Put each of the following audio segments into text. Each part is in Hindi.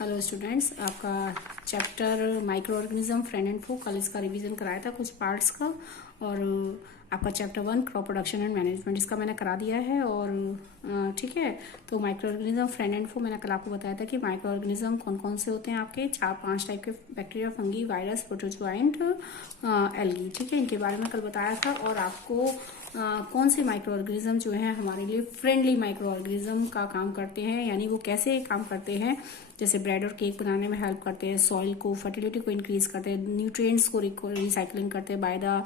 हेलो स्टूडेंट्स, आपका chapter micro organism friend and फू कल इसका रिवीजन कराया था कुछ पार्ट्स का। और आपका chapter 1 crop production and management इसका मैंने करा दिया है। और ठीक है, तो माइक्रो ऑर्गेनिज्म फ्रेंड एंड फू मैंने कल आपको बताया था कि माइक्रो ऑर्गेनिज्म कौन कौन से होते हैं। आपके 4-5 टाइप के bacteria, fungi, virus, protozoa and algae. ठीक है, इनके बारे में कल बताया था। और आपको कौन से माइक्रो ऑर्गेनिज्म जो है हमारे लिए फ्रेंडली माइक्रो ऑर्गेनिज्म का काम करते हैं, यानी वो कैसे काम करते हैं। जैसे ब्रेड और केक बनाने में हेल्प करते हैं, सॉइल को, फर्टिलिटी को इंक्रीज करते हैं, न्यूट्रिएंट्स को रिसाइकलिंग करते हैं बाय द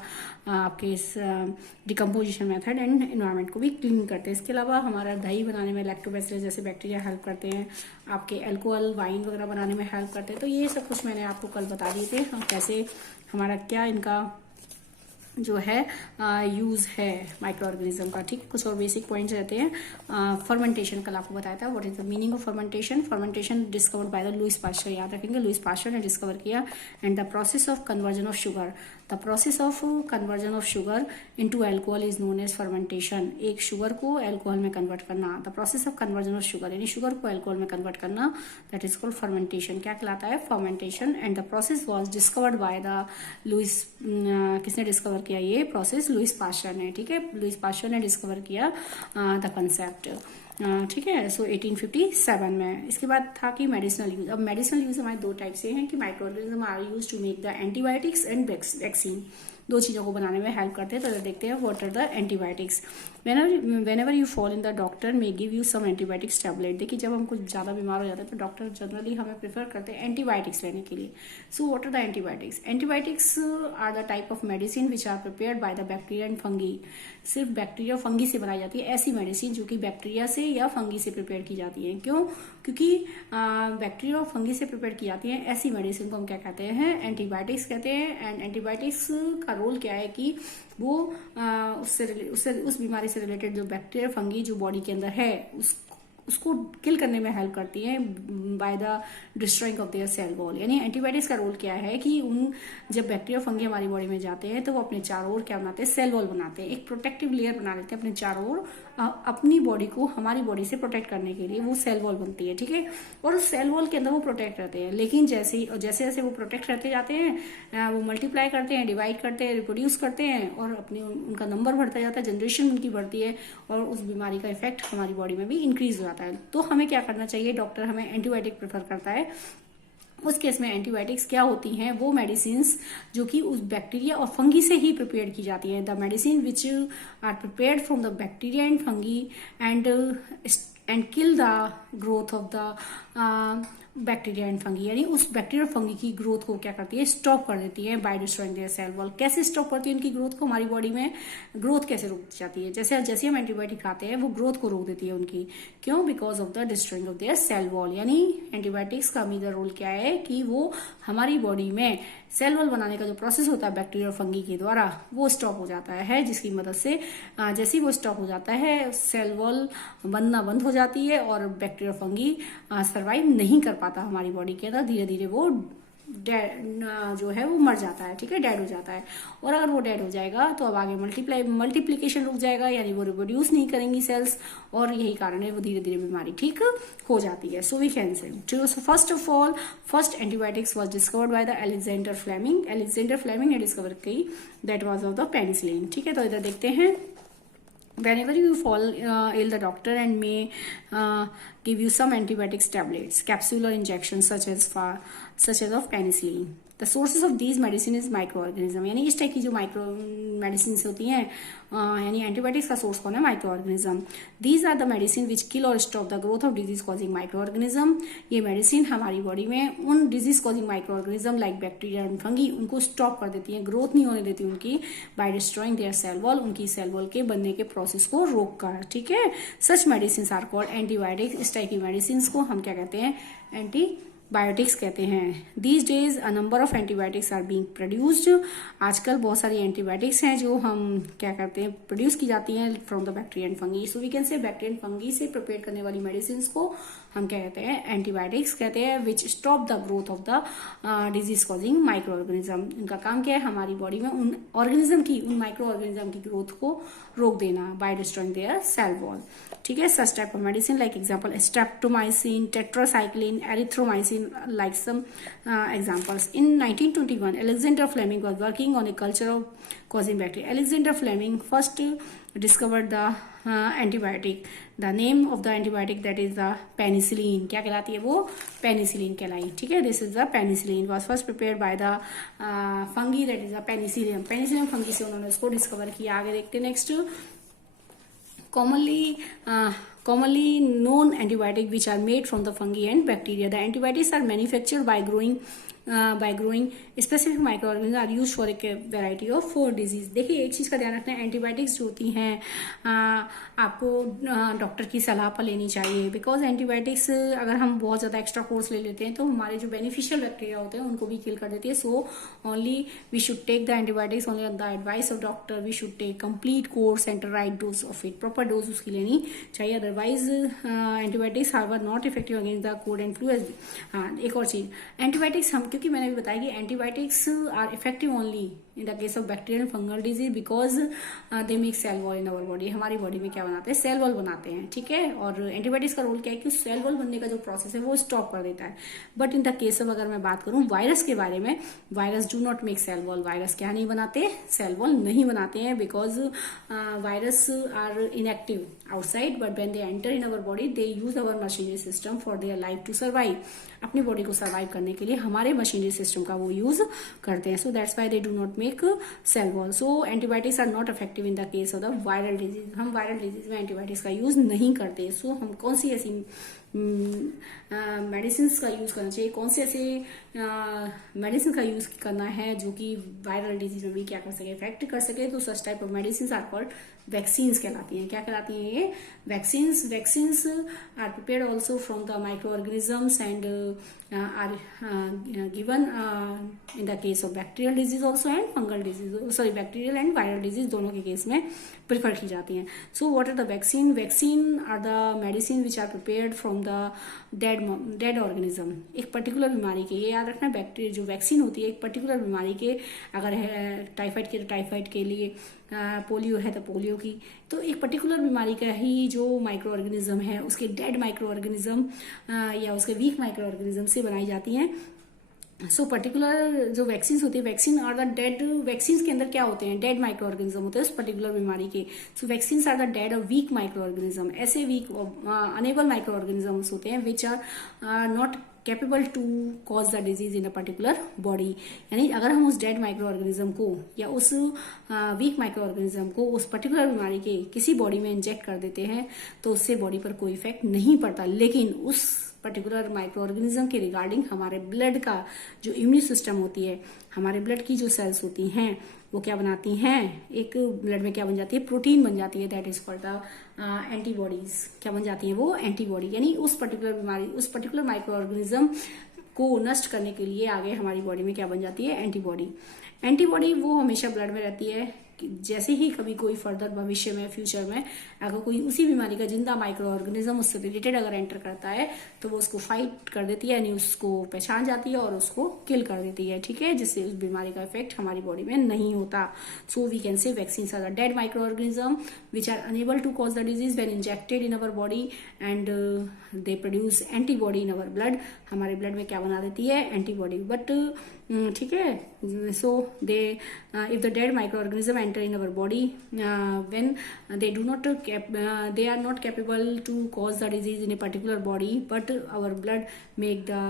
आपके डिकम्पोजिशन मेथड, एंड एनवायरनमेंट को भी क्लीन करते हैं। इसके अलावा हमारा दही बनाने में लैक्टोबैसिलस जैसे बैक्टीरिया हेल्प करते हैं। आपके अल्कोहल, वाइन वगैरह बनाने में हेल्प करते हैं। तो ये सब कुछ मैंने आपको कल बता दिए थे, कैसे हमारा क्या इनका जो है यूज है माइक्रो ऑर्गेनिज्म का। ठीक, कुछ और बेसिक पॉइंट्स रहते हैं। फर्मेंटेशन कल आपको बताया था, what is the meaning of fermentation. Fermentation discovered by the Louis Pasteur, याद रखेंगे लुईस पास्चर ने डिस्कवर किया। And the process of conversion of sugar, the process of conversion of sugar into alcohol is known as fermentation. एक शुगर को अल्कोहल में कन्वर्ट करना, the process of conversion of sugar यानी शुगर को अल्कोहल में कन्वर्ट करना, दैट इज कॉल्ड फर्मेंटेशन। क्या कहलाता है? Fermentation. And the process was discovered by the Louis, किसने डिस्कवर किया ये प्रोसेस? लुईस पास्चर ने। ठीक है, लुईस पास्चर ने डिस्कवर किया द कंसेप्ट। ठीक है, सो 1857 में। इसके बाद था कि मेडिसिनल यूज। अब मेडिसिनल यूज हमारे दो टाइप से हैं कि micro organism are use to make the antibiotics and vaccine. दो चीजों को बनाने में हेल्प करते हैं। तो देखते हैं what are the antibiotics. whenever you fall in the doctor may give you some antibiotics tablet। देखिए, जब हम कुछ ज्यादा बीमार हो जाते हैं तो डॉक्टर जनरली हमें प्रेफर करते हैं एंटीबायोटिक्स लेने के लिए। So what are the antibiotics? Antibiotics are the type of medicine which are prepared by the bacteria and fungi. सिर्फ बैक्टीरिया और फंगी से बनाई जाती है ऐसी मेडिसिन जो कि बैक्टीरिया से या फंगी से प्रिपेयर की जाती है। क्यों? क्योंकि बैक्टीरिया और फंगी से प्रिपेयर की जाती है ऐसी मेडिसिन को हम क्या कहते हैं? एंटीबायोटिक्स कहते हैं। एंड एंटीबायोटिक्स का रोल क्या है कि वो उस बीमारी से रिलेटेड जो बैक्टीरिया, फंगी जो बॉडी के अंदर है उसको किल करने में हेल्प करती है by the destroying of their cell wall. यानी एंटीबायोटिक्स का रोल क्या है कि जब बैक्टीरिया, फंगी हमारी बॉडी में जाते हैं तो वो अपने चारों ओर क्या बनाते हैं? सेल वॉल बनाते हैं, एक प्रोटेक्टिव लेयर बना लेते हैं अपने चारों ओर, अपनी बॉडी को हमारी बॉडी से प्रोटेक्ट करने के लिए वो सेल वॉल बनती है। ठीक है, और उस सेल वॉल के अंदर वो प्रोटेक्ट रहते हैं। लेकिन जैसे जैसे वो प्रोटेक्ट रहते जाते हैं, वो मल्टीप्लाई करते हैं, डिवाइड करते हैं, रिप्रोड्यूस करते हैं, और अपने उनका नंबर बढ़ता जाता है, जनरेशन उनकी बढ़ती है, और उस बीमारी का इफेक्ट हमारी बॉडी में भी इंक्रीज हो जाता है। तो हमें क्या करना चाहिए? डॉक्टर हमें एंटीबायोटिक प्रेफर करता है। उस केस में एंटीबायोटिक्स क्या होती हैं? वो मेडिसिन जो कि उस बैक्टीरिया और फंगी से ही प्रिपेयर की जाती है। The medicine which are prepared from the bacteria and fungi and kill the growth of the bacteria and fungi. यानी उस बैक्टीरिया और फंगी की ग्रोथ को क्या करती है? स्टॉप कर देती है by destroying their cell wall. कैसे स्टॉप करती है उनकी ग्रोथ को? हमारी बॉडी में ग्रोथ कैसे रोक जाती है? जैसे जैसे हम एंटीबायोटिक खाते हैं वो ग्रोथ को रोक देती है उनकी। क्यों? Because of the destroying of their cell wall. यानी एंटीबायोटिक्स का मेजर रोल क्या है कि वो हमारी बॉडी में सेल वॉल बनाने का जो प्रोसेस होता है बैक्टीरिया और फंगी के द्वारा वो स्टॉप हो जाता है, जिसकी मदद से जैसे ही वो स्टॉप हो जाता है सेल वॉल बनना बंद हो जाती है और बैक्टीरिया, फंगी सर्वाइव नहीं कर पाता हमारी बॉडी के अंदर। धीरे धीरे वो जो है वो मर जाता है। ठीक है, डेड हो जाता है। और अगर वो डेड हो जाएगा तो अब आगे मल्टीप्लीकेशन रुक जाएगा, यानी वो रिप्रोड्यूस नहीं करेंगी सेल्स, और यही कारण है वो धीरे धीरे बीमारी ठीक हो जाती है। So we can say first of all first antibiotics was discovered by the Alexander Fleming. Alexander Fleming ने डिस्कवर की, that was of the penicillin. ठीक है, तो इधर देखते हैं। Whenever you fall ill, the doctor and may give you some antibiotics tablets, capsule or injections such as of penicillin. The sources of these medicine is microorganism। यानी इस टाइप की जो माइक्रो मेडिसिन होती हैं, यानी एंटीबायोटिक्स का सोर्स कौन है? Micro organism. These are the medicine which kill और stop the growth of disease causing micro organism. ये मेडिसिन हमारी बॉडी में उन disease causing micro organism like bacteria and fungi उनको स्टॉप कर देती है, ग्रोथ नहीं होने देती उनकी, by destroying their cell wall, उनकी सेल वॉल के बनने के प्रोसेस को रोक कर। ठीक है, such medicine are called antibiotics. इस टाइप की मेडिसिन को हम क्या कहते हैं? एंटीबायोटिक्स कहते हैं। These days a number of antibiotics are being produced. आजकल बहुत सारी एंटीबायोटिक्स हैं जो हम क्या करते हैं? प्रोड्यूस की जाती हैं from the bacteria and fungi. So we can say bacteria and fungi से प्रिपेयर करने वाली मेडिसिन को हम क्या कहते हैं, एंटीबायोटिक्स कहते हैं, which stop the growth of the disease causing micro organism. इनका काम क्या है, हमारी बॉडी में उन ऑर्गेनिज्म की, उन माइक्रो ऑर्गेनिज्म की ग्रोथ को रोक देना by destroying their cell wall. ठीक है, such type of medicine like example streptomycin, tetracycline, erythromycin like some examples. In 1921, Alexander Fleming was working on a culture of causing bacteria. Alexander Fleming first discovered the antibiotic. The name of the antibiotic, that is the penicillin. क्या कहलाती है वो, penicillin कहलाई। ठीक है, this is the penicillin was first prepared by the fungi, that is the penicillium. penicillium fungi से उन्होंने उसको डिस्कवर किया। आगे देखते हैं next, commonly known antibiotic which are made from the fungi and bacteria. The antibiotics are manufactured by growing specific microorganisms are used for a variety of 4 disease. देखिए एक चीज़ का ध्यान रखना है, एंटीबायोटिक्स जो होती हैं आपको डॉक्टर की सलाह पर लेनी चाहिए, बिकॉज एंटीबायोटिक्स अगर हम बहुत ज़्यादा एक्स्ट्रा कोर्स ले लेते हैं तो हमारे जो बेनिफिशियल बैक्टीरिया होते हैं उनको भी किल कर देती है। So only we should take the antibiotics only on the advice of doctor. We should take complete course and right dose of it, proper dose उसकी लेनी चाहिए। Otherwise antibiotics are not effective against the cold and flu. एक और चीज़, एंटीबायोटिक्स हम, क्योंकि मैंने भी बताया कि antibiotics are effective only in the case of bacterial fungal disease because they make cell wall in our body. हमारी बॉडी में क्या बनाते हैं, सेल वॉल बनाते हैं। ठीक है, और एंटीबायोटिक्स का रोल क्या है कि सेल वॉल बनने का जो प्रोसेस है वो स्टॉप कर देता है। But in the case of, अगर मैं बात करूं वायरस के बारे में, virus do not make cell wall. Virus क्या नहीं बनाते, सेल वॉल नहीं बनाते हैं, because virus are inactive outside, but when they enter in our body they use our machinery system for their life to survive. अपनी बॉडी को सर्वाइव करने के लिए हमारे मशीनरी सिस्टम का वो यूज करते हैं। So that's why they do not make cell wall. So antibiotics are not effective in the case of the viral disease. हम वायरल डिजीज में एंटीबायोटिक्स का यूज नहीं करते। सो हम कौन सी ऐसी मेडिसिन का यूज करना चाहिए, कौन से ऐसे मेडिसिन का यूज करना है जो कि वायरल डिजीज में भी क्या कर सके, इफेक्ट कर सके। तो such type of medicine are called vaccines कहलाती हैं। क्या कहलाती हैं ये, vaccines. Vaccines are prepared also from the micro organisms and are given in the case of bacterial disease also and fungal disease, sorry bacterial and viral disease दोनों के केस में प्रिफर की जाती हैं। So what are the vaccine? Vaccine are the medicine which are prepared from the dead organism. एक पर्टिकुलर बीमारी के, ये याद रखना, बैक्टीरिया जो वैक्सीन होती है एक पर्टिकुलर बीमारी के, अगर है टाइफाइड के तो टाइफाइड के लिए, पोलियो है तो पोलियो की, तो एक पर्टिकुलर बीमारी का ही जो माइक्रो ऑर्गेनिज्म है उसके डेड माइक्रो ऑर्गेनिज्म या उसके वीक माइक्रो ऑर्गेनिज्म से बनाई जाती हैं। सो पर्टिकुलर जो वैक्सीन होती है, vaccine are the dead, vaccine के अंदर क्या होते हैं, डेड माइक्रो ऑर्गेनिज्म होते हैं उस पर्टिकुलर बीमारी के। So vaccine are the dead और वीक माइक्रो ऑर्गेनिज्म। ऐसे वीक अनेबल माइक्रो ऑर्गेनिजम्स होते हैं which are not capable to cause the disease in a particular body. यानी अगर हम उस डेड माइक्रो ऑर्गेनिज्म को या उस वीक माइक्रो ऑर्गेनिज्म को उस पर्टिकुलर बीमारी के किसी बॉडी में इंजेक्ट कर देते हैं तो उससे बॉडी पर कोई इफेक्ट नहीं पड़ता। लेकिन उस पर्टिकुलर माइक्रो ऑर्गेनिज्म के रिगार्डिंग हमारे ब्लड का जो इम्यून सिस्टम होती है, हमारे ब्लड की जो सेल्स होती हैं वो क्या बनाती हैं, एक ब्लड में क्या बन जाती है, प्रोटीन बन जाती है, that is called the antibodies. क्या बन जाती है वो, एंटीबॉडी। यानी उस पर्टिकुलर बीमारी, उस पर्टिकुलर माइक्रो ऑर्गेनिज्म को नष्ट करने के लिए आगे हमारी बॉडी में क्या बन जाती है, एंटीबॉडी। एंटीबॉडी वो हमेशा ब्लड में रहती है। जैसे ही कभी कोई फर्दर भविष्य में, फ्यूचर में अगर कोई उसी बीमारी का जिंदा माइक्रो ऑर्गेनिज्म उससे रिलेटेड अगर एंटर करता है तो वो उसको फाइट कर देती है, यानी उसको पहचान जाती है और उसको किल कर देती है। ठीक है, जिससे उस बीमारी का इफेक्ट हमारी बॉडी में नहीं होता। So we can say vaccine are the dead micro organism which are unable to cause the disease when injected in our body and they produce antibody in our blood. हमारे ब्लड में क्या बना देती है, एंटीबॉडी। बट ठीक है, so they if the dead micro organism enter in our body when they do not they are not capable to cause the disease in a particular body, but our blood make the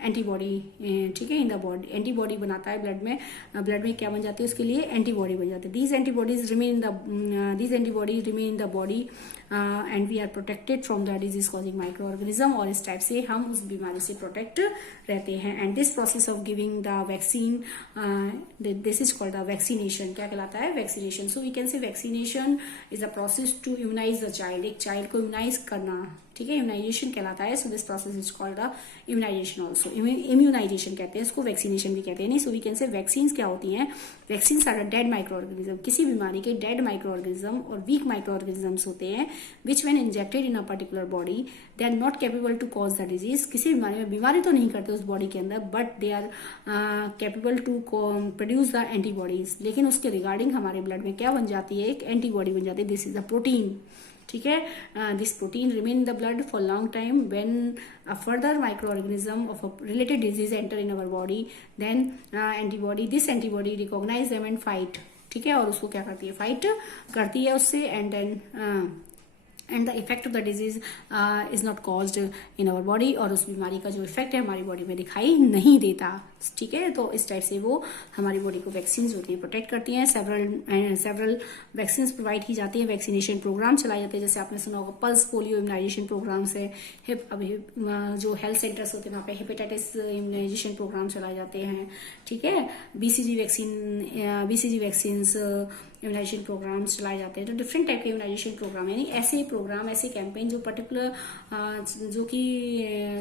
antibody. ठीक है, इन द बॉडी एंटीबॉडी बनाता है ब्लड में। ब्लड में क्या बन जाती है, उसके लिए एंटीबॉडी बन जाती है। These antibodies remain in the body and we are protected from the disease causing micro organism. और इस टाइप से हम उस बीमारी से प्रोटेक्ट रहते हैं। And this process of giving the vaccine, this is called the vaccination. क्या कहलाता है, vaccination. So we can say vaccination is a process to immunize the child. एक चाइल्ड को इम्यूनाइज करना, ठीक है, इम्यूनाइजेशन कहलाता है। So this process is called the immunization also. Immunization कहते हैं इसको, वैक्सीनेशन भी कहते हैं। नहीं, so we can say vaccine क्या होती हैं, vaccine are dead micro organism. किसी बीमारी के डेड माइक्रो ऑर्गेनिज्म और वीक माइक्रो ऑर्गेनिजम्स होते हैं which when injected in a particular body they are not capable to cause the disease. किसी बीमारी में बीमारी तो नहीं करते उस बॉडी के अंदर, but they are capable to produce the antibodies. लेकिन उसके रिगार्डिंग हमारे ब्लड में क्या बन जाती है, एक एंटीबॉडी बन जाती है, दिस इज द प्रोटीन। ठीक है, this protein remain in the blood for long time when a further micro organism of a related disease enter in our body, then antibody, this antibody recognize them and fight. ठीक है, और उसको क्या करती है, फाइट करती है उससे, and then and the effect of the disease is not caused in our body, और उस बीमारी का जो इफेक्ट है हमारी बॉडी में दिखाई नहीं देता। ठीक है, तो इस टाइप से वो हमारी बॉडी को वैक्सीन होती है प्रोटेक्ट करती हैं। सेवरल वैक्सीन प्रोवाइड की जाती है, वैक्सीनेशन प्रोग्राम चलाए जाते हैं, जैसे आपने सुना होगा पल्स पोलियो इम्यूनाइजेशन प्रोग्राम से, अभी जो हेल्थ सेंटर्स होते हैं वहाँ पे हेपेटाइटिस इम्यूनाइजेशन प्रोग्राम चलाए जाते हैं। ठीक है, बीसीजी वैक्सीन इम्यूनाइजेशन प्रोग्राम्स चलाए जाते हैं। तो डिफरेंट टाइप के इम्यूनाइजेशन प्रोग्राम, यानी ऐसे प्रोग्राम, ऐसे कैंपेन जो पर्टिकुलर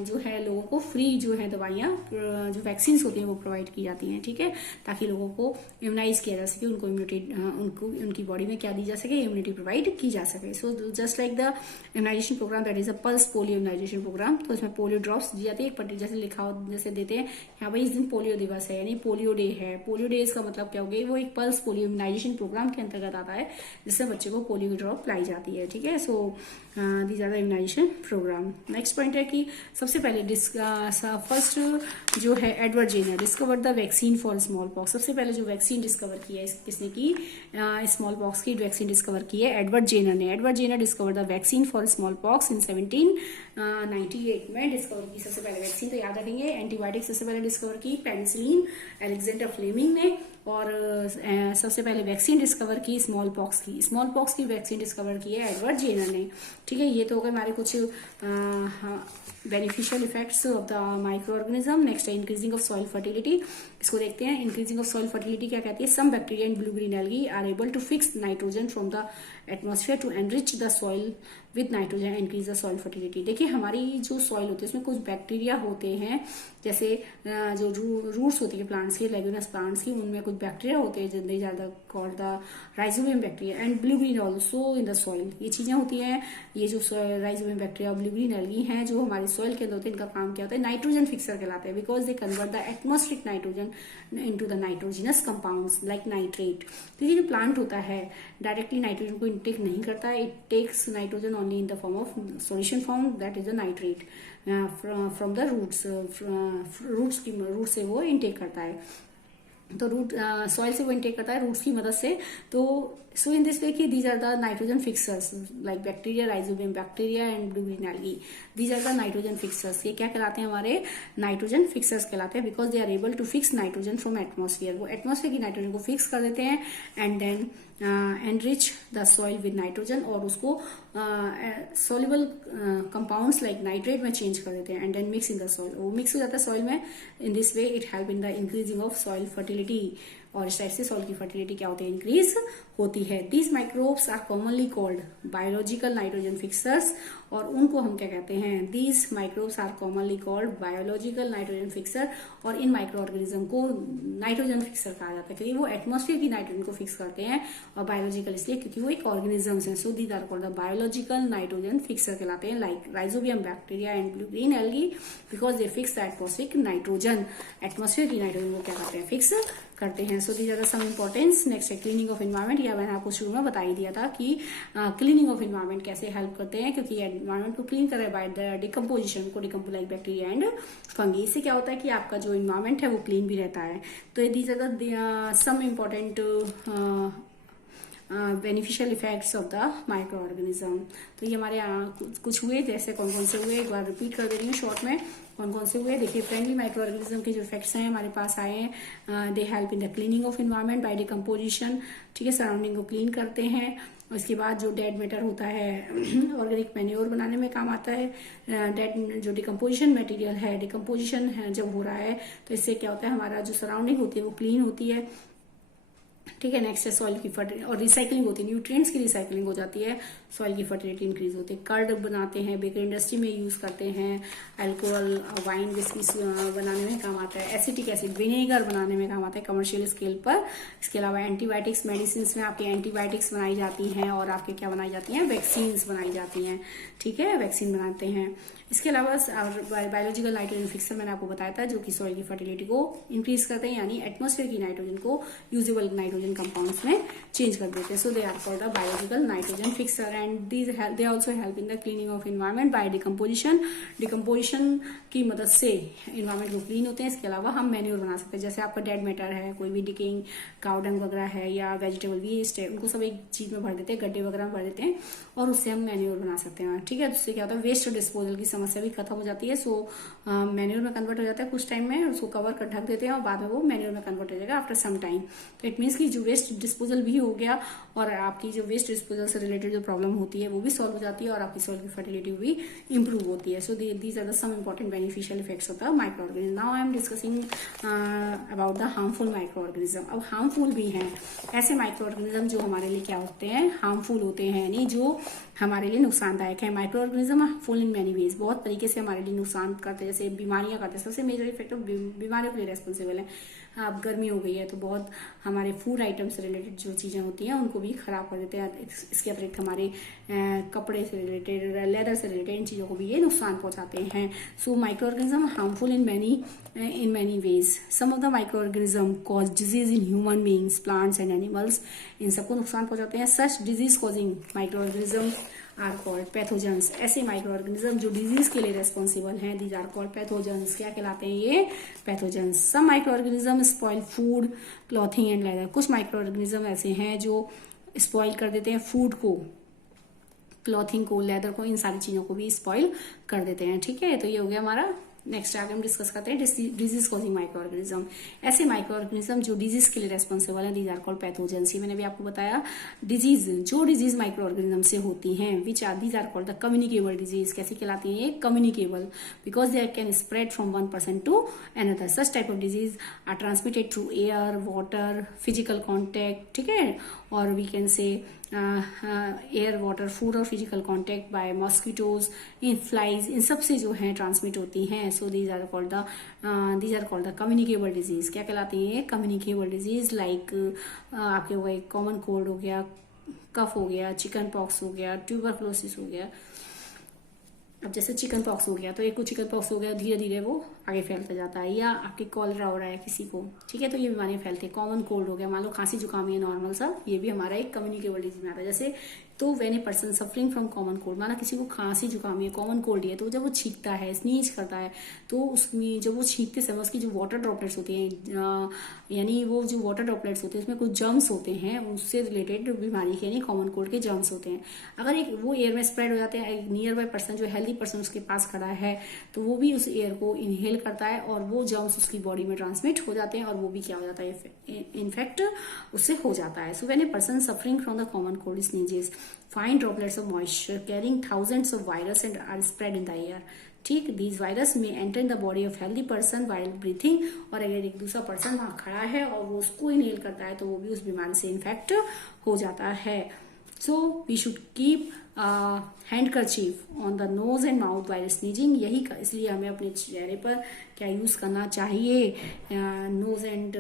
जो है लोगों को फ्री जो है दवाइयाँ, जो वैक्सीन होती हैं वो प्रोवाइड की जाती हैं। ठीक है, ताकि लोगों को इम्यूनाइज किया जा सके, उनको इम्यूनिटी, उनको उनकी बॉडी में क्या दी जा सके, इम्यूनिटी प्रोवाइड की जा सके। So just like the immunisation programme that is a pulse polio immunization programme, तो इसमें पोलियो ड्रॉप्स दी जाती है, जैसे लिखा हो, जैसे देते हैं यहाँ भाई इस दिन पोलियो दिवस है, यानी पोलियो डे है। पोलियो डे इसका मतलब क्या हो गया, वो एक पल्स पोलियो इम्यूनाइजेशन प्रोग्राम के अंतर्गत आता है, जिससे बच्चे को पोलियो की ड्रॉप लाई जाती है। ठीक है, so these are the immunisation programme. Next point है कि सबसे पहले फर्स्ट जो है Edward Jenner discover the vaccine for small pox. सबसे पहले जो वैक्सीन डिस्कवर की है, किसने की, स्मॉल पॉक्स की वैक्सीन डिस्कवर की है एडवर्ड जेनर ने। Edward Jenner discover the vaccine for small pox in 1798 में डिस्कवर की सबसे पहले वैक्सीन। तो याद रखेंगे, एंटीबायोटिक सबसे पहले डिस्कवर की पेनिसिलिन अलेक्जेंडर फ्लेमिंग ने, और सबसे पहले वैक्सीन डिस्कवर की स्मॉल पॉक्स की वैक्सीन डिस्कवर की है एडवर्ड जेनर ने। ठीक है, ये तो हो गए हमारे कुछ beneficial effects of the micro organism. Next है इंक्रीजिंग ऑफ सॉइल फर्टिलिटी, इसको देखते हैं। इंक्रीजिंग ऑफ सॉइल फर्टिलिटी क्या कहती है, some bacteria in blue green algae are able to fix nitrogen from the atmosphere to enrich the soil with nitrogen, increase the soil fertility. देखिए, हमारी जो सॉइल होती है उसमें कुछ बैक्टीरिया होते हैं, जैसे जो रूट्स होती है प्लांट्स की, लेग्यूमिनस प्लांट्स की, उनमें कुछ बैक्टीरिया होते हैं, जिनमें ज्यादा called the rhizobium bacteria and blue green also in the soil. ये चीजें होती हैं, ये जो rhizobium bacteria, blue green algae हैं, जो हमारी सॉइल के अंदर होते हैं, इनका काम क्या होता है, नाइट्रोजन फिक्सर कहलाते हैं, because they convert the atmospheric nitrogen into the nitrogenous compounds like nitrate. तो ये जो प्लांट होता है डायरेक्टली नाइट्रोजन को इनटेक नहीं करता, it takes nitrogen only in the form of solution form, that is the nitrate from the root से वो इनटेक करता है। तो रूट सॉइल से वो इनटेक करता है रूट्स की मदद से। तो सो इन दिस वे कि these are the nitrogen fixers like bacteria, rhizobium bacteria and blue green algae, these are the nitrogen fixers. ये क्या कहलाते हैं, हमारे नाइट्रोजन फिक्सर्स कहलाते हैं, because they are able to fix nitrogen from atmosphere. वो एटमॉस्फेयर की नाइट्रोजन को फिक्स कर देते हैं and then enrich the soil with nitrogen, और उसको सोल्यूबल कंपाउंड्स लाइक नाइट्रेट में चेंज कर देते हैं and then mix in the soil, वो मिक्स हो जाता है सॉइल में। इन this way it help in the increasing of soil fertility, और इस टाइप से सॉइल की फर्टिलिटी क्या होती है, इंक्रीज होती है। These microbes are commonly called biological nitrogen fixers, और उनको हम क्या कहते हैं, these microbes are commonly called biological nitrogen fixer, और इन माइक्रो ऑर्गेनिज्म को नाइट्रोजन फिक्सर कहा जाता है, क्योंकि वो एटमॉस्फेयर की नाइट्रोजन को फिक्स करते हैं, और बायोलॉजिकल इसलिए क्योंकि वो एक ऑर्गेनिजम्स हैं। So these are called the biological nitrogen fixer कहलाते हैं, like rhizobium bacteria and blue green algae, because they fix the atmospheric nitrogen, atmosphere की नाइट्रोजन को क्या करते हैं, फिक्स करते हैं। So these are some importance. Next है क्लीनिंग ऑफ एनवायरमेंट, या मैंने आपको शुरू में बता ही दिया था कि क्लीनिंग ऑफ एनवायरमेंट कैसे हेल्प करते हैं, क्योंकि एनवायरमेंट को क्लीन करे बाय द डिकम्पोजिशन को decompose like bacteria and fungi. इससे क्या होता है कि आपका जो एनवायरमेंट है वो क्लीन भी रहता है। तो these are the some important beneficial effects of the micro organism. तो ये हमारे कुछ हुए, जैसे कौन कौन से हुए, एक बार रिपीट कर दे रही हूँ शॉर्ट में कौन कौन से हुए। देखिए, फ्रेंडली माइक्रो ऑर्गेनिज्म के जो इफेक्ट्स हैं हमारे पास आए हैं, they help in the cleaning of environment by decomposition. ठीक है, सराउंडिंग को क्लीन करते हैं। उसके बाद जो डेड मैटर होता है ऑर्गेनिक मैन्योर बनाने में काम आता है। डेड जो डिकम्पोजिशन मटेरियल है, डिकम्पोजिशन है जब हो रहा है, तो इससे क्या होता है, हमारा जो सराउंडिंग होती है वो क्लीन होती है। ठीक है। नेक्स्ट है सॉइल की फर्टिलिटी और रिसाइकलिंग होती है, न्यूट्रिएंट्स की रिसाइकलिंग हो जाती है, सॉइल की फर्टिलिटी इंक्रीज होती है। कर्ड बनाते हैं, बेकर इंडस्ट्री में यूज करते हैं, अल्कोहल वाइन विस्की बनाने में काम आता है, एसिटिक एसिड विनेगर बनाने में काम आता है कमर्शियल स्केल पर। इसके अलावा एंटीबायोटिक्स मेडिसिन में आपकी एंटीबायोटिक्स बनाई जाती हैं और आपके क्या बनाई जाती हैं, वैक्सीन बनाई जाती हैं। ठीक है, वैक्सीन बनाते हैं। इसके अलावा बायोलॉजिकल नाइट्रोजन फिक्सर मैंने आपको बताया था, जो कि सॉइल की फर्टिलिटी को इंक्रीज करते हैं, यानी एटमॉस्फेयर की नाइट्रोजन को यूजेबल नाइट्रोजन कंपाउंड्स में चेंज कर देते हैं। So they are called the biological nitrogen fixer and they also help in the cleaning of environment by decomposition की मदद से एनवायरमेंट को क्लीन होते हैं। इसके अलावा हम मैन्योर बना सकते हैं, जैसे आपका डेड मैटर है, कोई भी डिकेइंग काउ डंग वगैरह है या वेजिटेबल वेस्ट है, उनको सब एक चीज में भर देते हैं, गड्ढे वगैरह में भर देते हैं और उससे हम मैन्योर बना सकते हैं। ठीक है, उससे क्या होता है, वेस्ट डिस्पोजल की समस्या भी खत्म हो जाती है। सो मैन्योर में कन्वर्ट हो जाता है कुछ टाइम में, उसको कवर कर ढक देते हैं और बाद में वो मैन्योर में कन्वर्ट हो जाएगा आफ्टर सम टाइम। तो इट मीन्स कि जो वेस्ट डिस्पोजल भी हो गया और आपकी जो वेस्ट डिस्पोजल से रिलेटेड जो प्रॉब्लम होती है वो भी सॉल्व हो जाती है और आपकी सॉइल की फर्टिलिटी भी इंप्रूव होती है। So these are the some important beneficial effects of the micro organism. Now I am discussing about the harmful micro organism. अब हार्मफुल भी हैं ऐसे माइक्रो ऑर्गेनिज्म जो हमारे लिए क्या होते हैं, हार्मफुल होते हैं, यानी जो हमारे लिए नुकसानदायक है। Micro organism harmful in many ways, बहुत तरीके से हमारे लिए नुकसान करते हैं, जैसे बीमारियां करते हैं। सबसे मेजर इफेक्ट बीमारियों के लिए रेस्पॉन्सिबल है। अब गर्मी हो गई है तो बहुत हमारे फूड आइटम से रिलेटेड जो चीजें होती हैं उनको भी खराब कर देते हैं। इसके अतिरिक्त हमारे कपड़े से रिलेटेड, लेदर से रिलेटेड इन चीजों को भी ये नुकसान पहुंचाते हैं। So micro organism harmful in many ways. Some of the micro organism cause disease in human beings, plants and animals. इन सबको नुकसान पहुंचाते हैं। Such disease causing micro organism are called pathogens. ऐसे माइक्रो ऑर्गेनिज्म जो डिजीज के लिए रेस्पॉन्सिबल हैं, दीज आर कॉल्ड पैथोजेंस। क्या कहलाते हैं ये, pathogens. Some micro organism spoil food, clothing and leather. कुछ माइक्रो ऑर्गेनिज्म ऐसे हैं जो स्पॉइल कर देते हैं फूड को, क्लॉथिंग को, लेदर को, इन सारी चीजों को भी स्पॉइल कर देते हैं। ठीक है, तो ये हो गया हमारा। नेक्स्ट आगे हम डिस्कस करते हैं डिजीज कॉजिंग माइक्रो ऑर्गेनिज्म। ऐसे माइक्रो ऑर्गेनिज्म जो डिजीज के लिए रेस्पॉन्सिबल है, दीज आर कॉल्ड पैथोजेंस। मैंने भी आपको बताया डिजीज, जो डिजीज माइक्रो ऑर्गेनिज्म से होती हैं, which are these are called the communicable disease. कैसी कहलाती है ये, communicable, because they can spread from one person to another. Such type of disease are transmitted through air, water, physical contact. ठीक है, और we can say air, water, food और फिजिकल कॉन्टेक्ट बाय मॉस्किटोज, इन फ्लाइज, इन सब से जो है ट्रांसमिट होती हैं। So these are called the communicable disease. क्या कहलाती है, कम्युनिकेबल डिजीज। लाइक आपके हो गए कॉमन कोल्ड हो गया, कफ हो गया, चिकन पॉक्स हो गया, ट्यूबरक्लोसिस हो गया। अब जैसे चिकन पॉक्स हो गया तो एक को चिकन पॉक्स हो गया, धीरे धीरे वो आगे फैलता जाता है। या आपके कॉलरा हो रहा है किसी को, ठीक है, तो ये बीमारियां फैलती है। कॉमन कोल्ड हो गया, मान लो खांसी जुकाम है नॉर्मल सा, ये भी हमारा एक कम्युनिकेबल डिजीज में आता है। जैसे तो when a person suffering from common cold, माना किसी को खांसी जुकाम है, कॉमन कोल्ड है, तो जब वो छींकता है, स्नीज करता है, तो उसमें जब वो छींकते समय उसकी जो वाटर ड्रॉपलेट्स होती हैं, यानी वो जो वाटर ड्रॉपलेट्स होते हैं उसमें कुछ जर्म्स होते हैं, उससे रिलेटेड बीमारी के यानी कॉमन कोल्ड के जर्म्स होते हैं। अगर एक वो एयर में स्प्रेड हो जाते हैं, एक नियर बाय पर्सन जो हेल्दी पर्सन उसके पास खड़ा है, तो वो भी उस एयर को इनहेल करता है और वो जर्म्स उसकी बॉडी में ट्रांसमिट हो जाते हैं और वो भी क्या हो जाता है, इनफेक्ट उससे हो जाता है। So when a person suffering from the common cold sneezes, fine droplets of moisture carrying thousands of virus and are spread in the air. ठीक, these virus may enter in the body of healthy person while breathing। और अगर एक दूसरा पर्सन वहां खड़ा है और वो उसको इनहेल करता है तो वो भी उस बीमारी से इन्फेक्ट हो जाता है। So we should keep handkerchief on the nose and mouth while sneezing. यही इसलिए हमें अपने चेहरे पर क्या यूज करना चाहिए, नोज एंड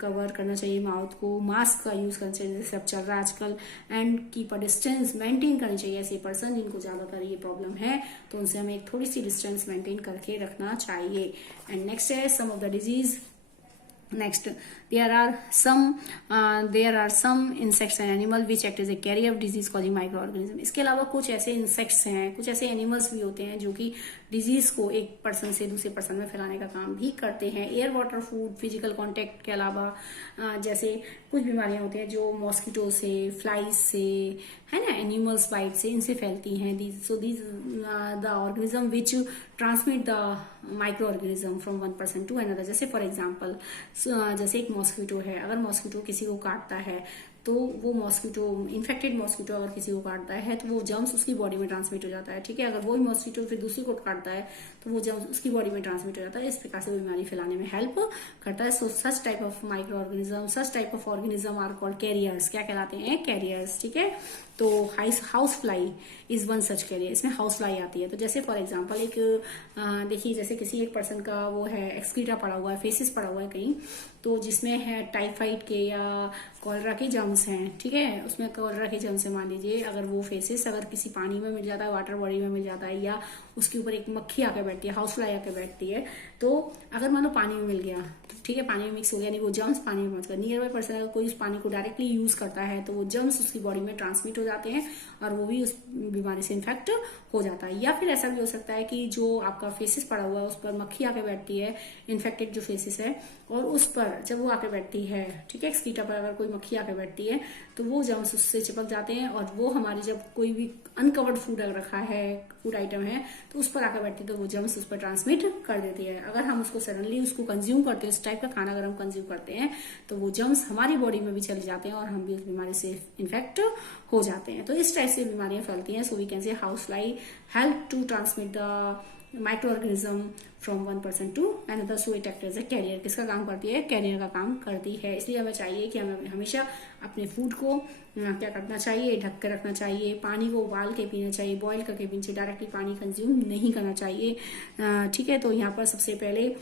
कवर करना चाहिए माउथ को, मास्क का यूज करना चाहिए जैसे अब चल रहा है आजकल, and keep a distance maintain करनी चाहिए। ऐसे पर्सन जिनको ज्यादातर ये प्रॉब्लम है तो उनसे हमें एक थोड़ी सी डिस्टेंस मेंटेन करके रखना चाहिए। एंड नेक्स्ट है some of the disease. Next, there are some insects and animals which act as a carrier of disease causing microorganism। इसके अलावा कुछ ऐसे इंसेक्ट्स हैं, कुछ ऐसे एनिमल्स भी होते हैं जो कि डिजीज को एक पर्सन से दूसरे पर्सन में फैलाने का काम भी करते हैं। Air, water, food, physical contact के अलावा जैसे कुछ बीमारियां होती हैं जो मॉस्किटो से, फ्लाइज से, है ना, एनिमल्स बाइट से, इनसे फैलती हैं। So these the organism which transmit the micro organism from one person to another. जैसे फॉर एग्जाम्पल, जैसे एक मॉस्किटो है, अगर मॉस्किटो किसी को काटता है तो वो मॉस्किटो, इन्फेक्टेड मॉस्किटो अगर किसी को काटता है तो वो जर्म्स उसकी बॉडी में ट्रांसमिट हो जाता है, ठीक है। अगर वही मॉस्किटो फिर दूसरी को काटता है तो वो जर्म्स उसकी बॉडी में ट्रांसमिट हो जाता है। इस प्रकार से वो बीमारी फैलाने में हेल्प करता है। So such type of micro organism, such type of organism are called carriers. क्या कहलाते हैं? कैरियर्स, ठीक है। तो house fly is one such carrier, इसमें हाउस फ्लाई आती है। तो जैसे फॉर एग्जांपल एक देखिए, जैसे किसी एक पर्सन का वो है एक्सक्रीटा पड़ा हुआ है, फेसिस पड़ा हुआ है कहीं, तो जिसमें है टाइफाइड के या कॉलरा के जर्म्स हैं, ठीक है, उसमें कॉलरा के जर्म्स है मान लीजिए, अगर वो फेसिस अगर किसी पानी में मिल जाता है, वाटर बॉडी में मिल जाता है, या उसके ऊपर एक मक्खी आके बैठती है, हाउस फ्लाई आके बैठती है, तो अगर मान लो पानी में मिल गया तो ठीक है, पानी में मिक्स हो गया, नहीं वो जर्म्स पानी में पहुंच गया, नियर बाय पर्सन अगर कोई उस पानी को डायरेक्टली यूज करता है तो वो जर्म्स उसकी बॉडी में ट्रांसमिट हो जाते हैं और वो भी उस बीमारी से इन्फेक्ट हो जाता है। या फिर ऐसा भी हो सकता है कि जो आपका फेसिस पड़ा हुआ है उस पर मक्खी आके बैठती है, इन्फेक्टेड जो फेसिस है, और उस पर जब वो आके बैठती है, ठीक है, एक्सक्रीटा पर अगर कोई मक्खी आके बैठती है तो वो जर्म्स उससे चिपक जाते हैं और वो हमारी जब कोई भी अनकवर्ड फूड अगर रखा है, फूड आइटम है, तो उस पर आकर बैठती है तो वो जर्म्स उस पर ट्रांसमिट कर देती है। अगर हम उसको सडनली उसको कंज्यूम करते हैं, इस टाइप का खाना अगर हम कंज्यूम करते हैं तो वो जर्म्स हमारी बॉडी में भी चले जाते हैं और हम भी उस बीमारी से इन्फेक्ट हो जाते हैं। तो इस टाइप से बीमारियां फैलती हैं। So we can say house fly help to transmit the microorganism from one person to another. So it act as a carrier. किसका काम करती है? कैरियर का काम करती है। इसलिए हमें चाहिए कि हमें हमेशा अपने फूड को क्या करना चाहिए? ढक के रखना चाहिए, पानी को उबाल के पीना चाहिए, बॉईल करके पीना चाहिए, डायरेक्टली पानी कंज्यूम नहीं करना चाहिए, ठीक है। तो यहाँ पर सबसे पहले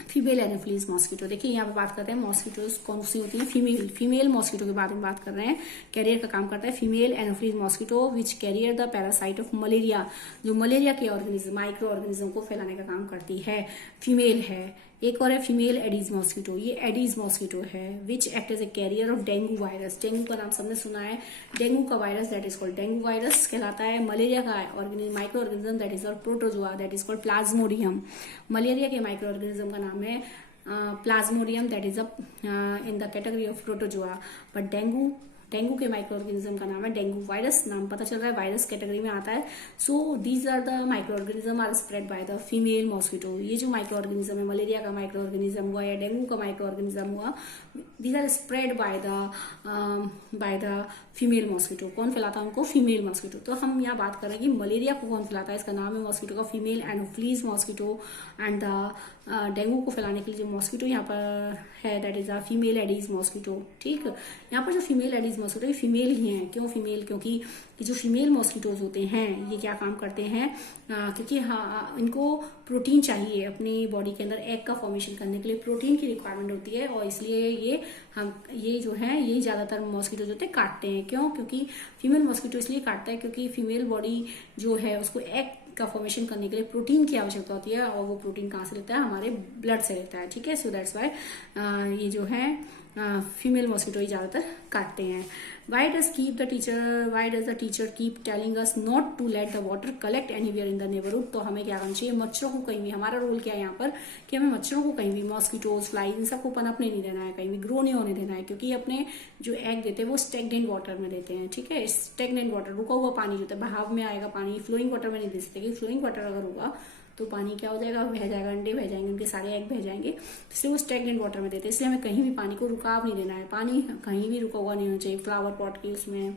फीमेल एनोफिलीज मॉस्किटो, देखिए यहाँ पे बात करते हैं मॉस्किटोज कौन सी होती है? फीमेल मॉस्किटो के बारे में बात कर रहे हैं। कैरियर का काम करता है female anopheles mosquito which carrier the parasite of malaria, जो मलेरिया के ऑर्गेनिज्म, माइक्रो ऑर्गेनिज्म को फैलाने का काम करती है, फीमेल है। एक और है फीमेल एडीज मॉस्किटो, ये एडीज मॉस्किटो है which act as a carrier of dengue virus. Dengue का नाम सबने सुना है, डेंगू का virus that is called dengue virus कहलाता है। मलेरिया का micro organism that is called protozoa that is called plasmodium. Malaria के माइक्रो ऑर्गेनिज्म का नाम है plasmodium that is in the category of protozoa. But dengue के माइक्रो ऑर्गेनिज्म का नाम है डेंगू वायरस। नाम पता चल रहा है वायरस कैटेगरी में आता है। So these are the micro organism are spread by the female mosquito. ये जो माइक्रो ऑर्गेनिज्म है, मलेरिया का माइक्रो ऑर्गेनिज्म हुआ या डेंगू का माइक्रो ऑर्गेनिज्म हुआ, these are spread by the female mosquito. कौन फैलाता है उनको? Female mosquito. तो हम यहाँ बात कर रहे हैं कि मलेरिया को कौन फैलाता है, इसका नाम है मॉस्किटो का female anopheles mosquito. And dengue को फैलाने के लिए जो मॉस्किटो यहाँ पर है that is a female aedes mosquito, ठीक। यहाँ पर जो फीमेल एडीज मॉस्किटो, ये फीमेल ही हैं। क्यों फीमेल? क्योंकि जो फीमेल मॉस्किटोज होते हैं ये क्या काम करते हैं, क्योंकि हाँ इनको प्रोटीन चाहिए अपनी बॉडी के अंदर, एग का फॉर्मेशन करने के लिए प्रोटीन की रिक्वायरमेंट होती है, और इसलिए ये जो है ये ज्यादातर मॉस्किटो होते हैं काटते हैं। क्यों? क्योंकि फीमेल मॉस्किटो इसलिए काटता है क्योंकि फीमेल बॉडी जो है उसको एग का फॉर्मेशन करने के लिए प्रोटीन की आवश्यकता होती है, और वो प्रोटीन कहाँ से लेता है? हमारे ब्लड से लेता है, ठीक है। सो दैट्स वाई ये जो है फीमेल मॉस्किटो ही ज्यादातर काटते हैं। Why does the teacher keep telling us not to let the water collect anywhere in the neighbourhood? तो हमें क्या करना चाहिए? मच्छरों को कहीं भी, हमारा रोल क्या है यहाँ पर कि हमें मच्छरों को कहीं भी, मॉस्किटोज, फ्लाइज, इन सबको पनपने नहीं देना है, कहीं भी ग्रो नहीं होने देना है, क्योंकि अपने जो एग देते हैं वो स्टेगनेंट वाटर में देते हैं, ठीक है। स्टेगनेंट वाटर, रुका हुआ पानी जो होता है, बहाव में आएगा पानी, फ्लोइंग वाटर में नहीं दे सकते, क्योंकि फ्लोइंग वाटर अगर होगा तो पानी क्या हो जाएगा? बह जाएगा, अंडे बह जाएंगे, उनके सारे एग बह जाएंगे, इसलिए वो स्टेगनेंट वाटर में देते हैं। इसलिए हमें कहीं भी पानी को रुकाव नहीं देना है, पानी कहीं भी रुका हुआ नहीं होना चाहिए, फ्लावर पॉट के उसमें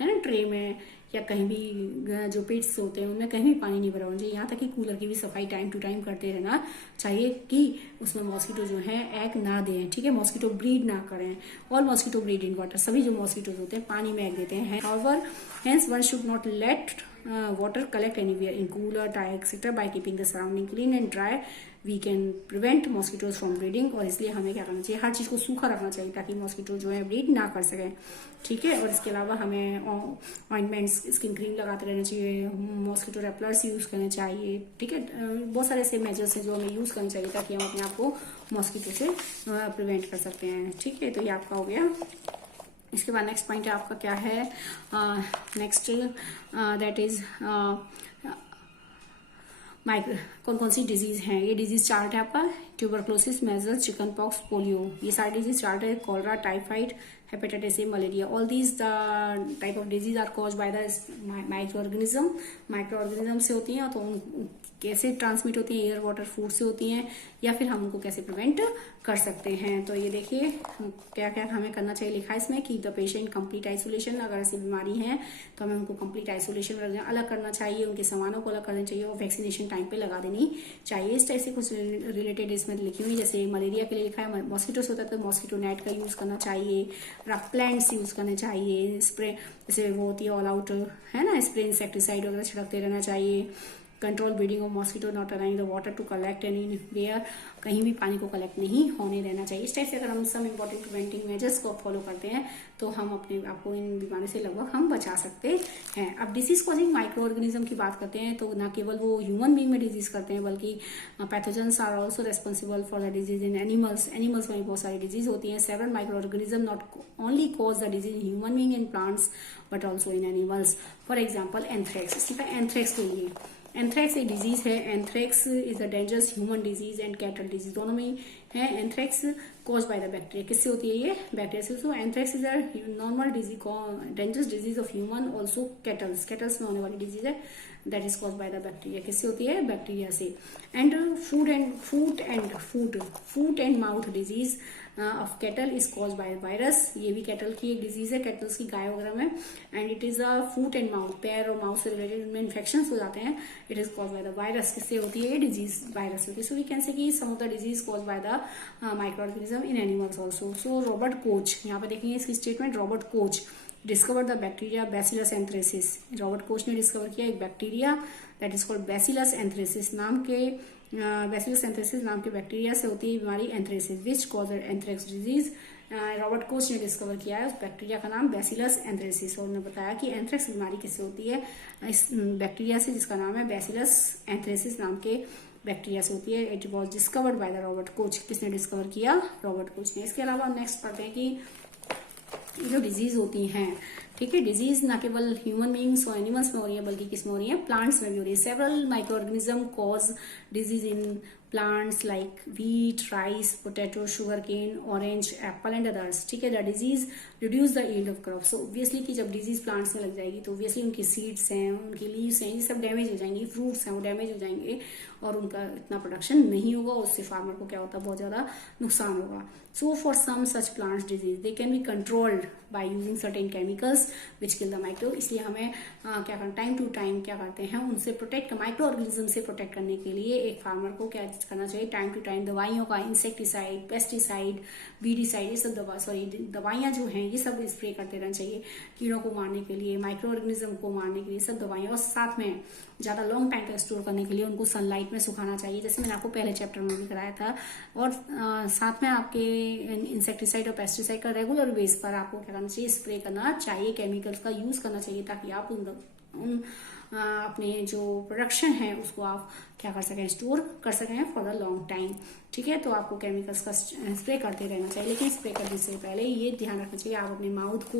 है ना, ट्रे में, या कहीं भी जो पेट्स होते हैं उनमें कहीं भी पानी नहीं भरा होना चाहिए। यहाँ तक कि कूलर की भी सफाई टाइम टू टाइम करते रहना चाहिए कि उसमें मॉस्किटो जो है एग ना दें, ठीक है, मॉस्किटो ब्रीड ना करें। All mosquito breed in water, सभी जो मॉस्किटोज होते हैं पानी में एग देते हैं। However hence one should not let water collect anywhere in cooler, tire, etc. By keeping the surrounding clean and dry, we can prevent mosquitoes from breeding। और इसलिए हमें क्या करना चाहिए? हर चीज को सूखा रखना चाहिए ताकि मॉस्किटो जो है ब्रीड ना कर सके, ठीक है। और इसके अलावा हमें ऑइंटमेंट्स, स्किन क्रीम लगाते रहना चाहिए, मॉस्किटो रेपलर्स यूज करने चाहिए, ठीक है। बहुत सारे ऐसे मेजर्स हैं जो हमें यूज करने चाहिए ताकि हम अपने आप को मॉस्किटो से प्रिवेंट कर सकते हैं, ठीक है। तो ये आपका हो गया। इसके बाद नेक्स्ट पॉइंट आपका क्या है? नेक्स्ट दैट इज कौन कौन सी डिजीज हैं? ये डिजीज चार्ट है आपका, tuberculosis, measles, chicken pox, polio, ये सारी डिजीज चार्ट है। Cholera, typhoid, hepatitis A, malaria, all these type of disease are cause by the micro organism से होती हैं। तो कैसे ट्रांसमिट होती हैं, एयर वाटर फूड से होती हैं, या फिर हम उनको कैसे प्रिवेंट कर सकते हैं। तो ये देखिए क्या क्या हमें करना चाहिए लिखा है इसमें कि द पेशेंट कंप्लीट आइसोलेशन, अगर ऐसी बीमारी है तो हमें उनको कंप्लीट आइसोलेशन में अलग करना चाहिए, उनके सामानों को अलग करना चाहिए और वैक्सीनेशन टाइम पे लगा देनी चाहिए। इस टाइप से कुछ रिलेटेड इसमें लिखी हुई, जैसे मलेरिया के लिए लिखा है मॉस्किटोस होता है तो मॉस्किटो नेट का यूज करना चाहिए, प्लांट्स यूज करने चाहिए, स्प्रे जैसे वो होती है ऑल आउट है ना, स्प्रे इंसेक्टिसाइड वगैरह छिड़कते रहना चाहिए। Control breeding of mosquito, not allowing the water to collect anywhere, कहीं भी पानी को कलेक्ट नहीं होने देना चाहिए। इस टाइप से अगर हम सब इंपॉर्टेंट प्रिवेंटिंग मेजर्स को फॉलो करते हैं तो हम अपने आप को इन बीमारियों से लगभग हम बचा सकते हैं। अब डिजीज कॉजिंग माइक्रो ऑर्गेनिज्म की बात करते हैं तो न केवल वो ह्यूमन बींग में डिजीज करते हैं बल्कि pathogens are also responsible for the disease in animals. Animals में बहुत सारी डिजीज होती है। Several micro organism not only cause the disease in human being in plants but also in animals. For example anthrax, इसके बाद एंथ्रेक्स के लिए एंथ्रेक्स एक डिजीज है। Anthrax is a dangerous human disease and cattle disease, दोनों में है। Anthrax cause by the bacteria, किससे होती है ये? बैक्टीरिया से। So anthrax is a normal disease, dangerous disease of human also cattles, cattles में होने वाली डिजीज है that is cause by the bacteria. किससे होती है? बैक्टीरिया से। And foot and mouth disease of cattle is cause by virus, ये भी कैटल की एक डिजीज है, कैटल्स की गाय वगैरह में। And it is a foot and mouth, पैर और माउथ से रिलेटेड उनमें इन्फेक्शन हो जाते हैं। It is cause by the virus, किससे होती है? डिजीज वायरस होती है। सो वी कैन से कि some of the disease cause by the micro organism in animals also. So Robert Koch, यहाँ पे देखेंगे इसकी statement, Robert Koch discover the bacteria bacillus anthracis. Robert Koch ने डिस्कवर किया एक bacteria that is called bacillus anthracis नाम के बैसिलस एंथ्रेसिस नाम के बैक्टीरिया से होती है बीमारी anthracis which cause anthrax disease. Robert Koch ने डिस्कवर किया है उस बैक्टीरिया का नाम बैसिलस एंथ्रेसिस, और उन्होंने बताया कि एंथ्रेक्स बीमारी किससे होती है? इस बैक्टीरिया से जिसका नाम है बैसिलस एंथ्रेसिस नाम के बैक्टीरिया से होती है। It was discovered by the Robert Koch, किसने डिस्कवर किया? रॉबर्ट कोच ने। इसके अलावा नेक्स्ट पढ़ते हैं कि जो डिजीज होती हैं, ठीक है, डिजीज ना केवल ह्यूमन बींग्स और एनिमल्स में हो रही है बल्कि किस में हो रही है? प्लांट्स में भी हो रही है। Several micro organism cause disease in plants like wheat, rice, potato, sugar cane, orange, apple and others, ठीक है। The disease reduce the yield of crop. So obviously कि जब डिजीज प्लांट्स में लग जाएगी तो ऑब्वियसली उनकी सीड्स हैं, उनकी लीव्स हैं, ये सब डैमेज हो जाएंगी, फ्रूट्स हैं वो डैमेज हो जाएंगे और उनका इतना प्रोडक्शन नहीं होगा, उससे फार्मर को क्या होता है? बहुत ज्यादा नुकसान होगा। So for some such plants disease they can be controlled by using certain chemicals which kill the micro. इसलिए हमें क्या करना, टाइम टू टाइम क्या करते हैं, उनसे प्रोटेक्ट, माइक्रो ऑर्गेनिज्म से प्रोटेक्ट करने के लिए एक फार्मर को क्या करना चाहिए? टाइम टू टाइम दवाइयों का, इंसेक्टिसाइड, पेस्टिसाइड, वीडीसाइड, ये सब दवाइयां जो हैं ये सब स्प्रे करते रहना चाहिए कीड़ों को मारने के लिए, माइक्रो ऑर्गेनिज्म को मारने के लिए सब दवाइयां। और साथ में ज्यादा लॉन्ग टाइम तक स्टोर करने के लिए उनको सनलाइट में सुखाना चाहिए, जैसे मैंने आपको पहले चैप्टर में भी कराया था। और साथ में आपके इंसेक्टिसाइड और पेस्टिसाइड का रेगुलर बेस पर आपको क्या करना चाहिए? स्प्रे करना चाहिए, केमिकल्स का यूज करना चाहिए ताकि आप उन अपने जो प्रोडक्शन है उसको आप क्या कर सकें? स्टोर कर सकें फॉर द लॉन्ग टाइम, ठीक है। तो आपको केमिकल्स का स्प्रे करते रहना चाहिए, लेकिन स्प्रे करने से पहले ये ध्यान रखना चाहिए आप अपने माउथ को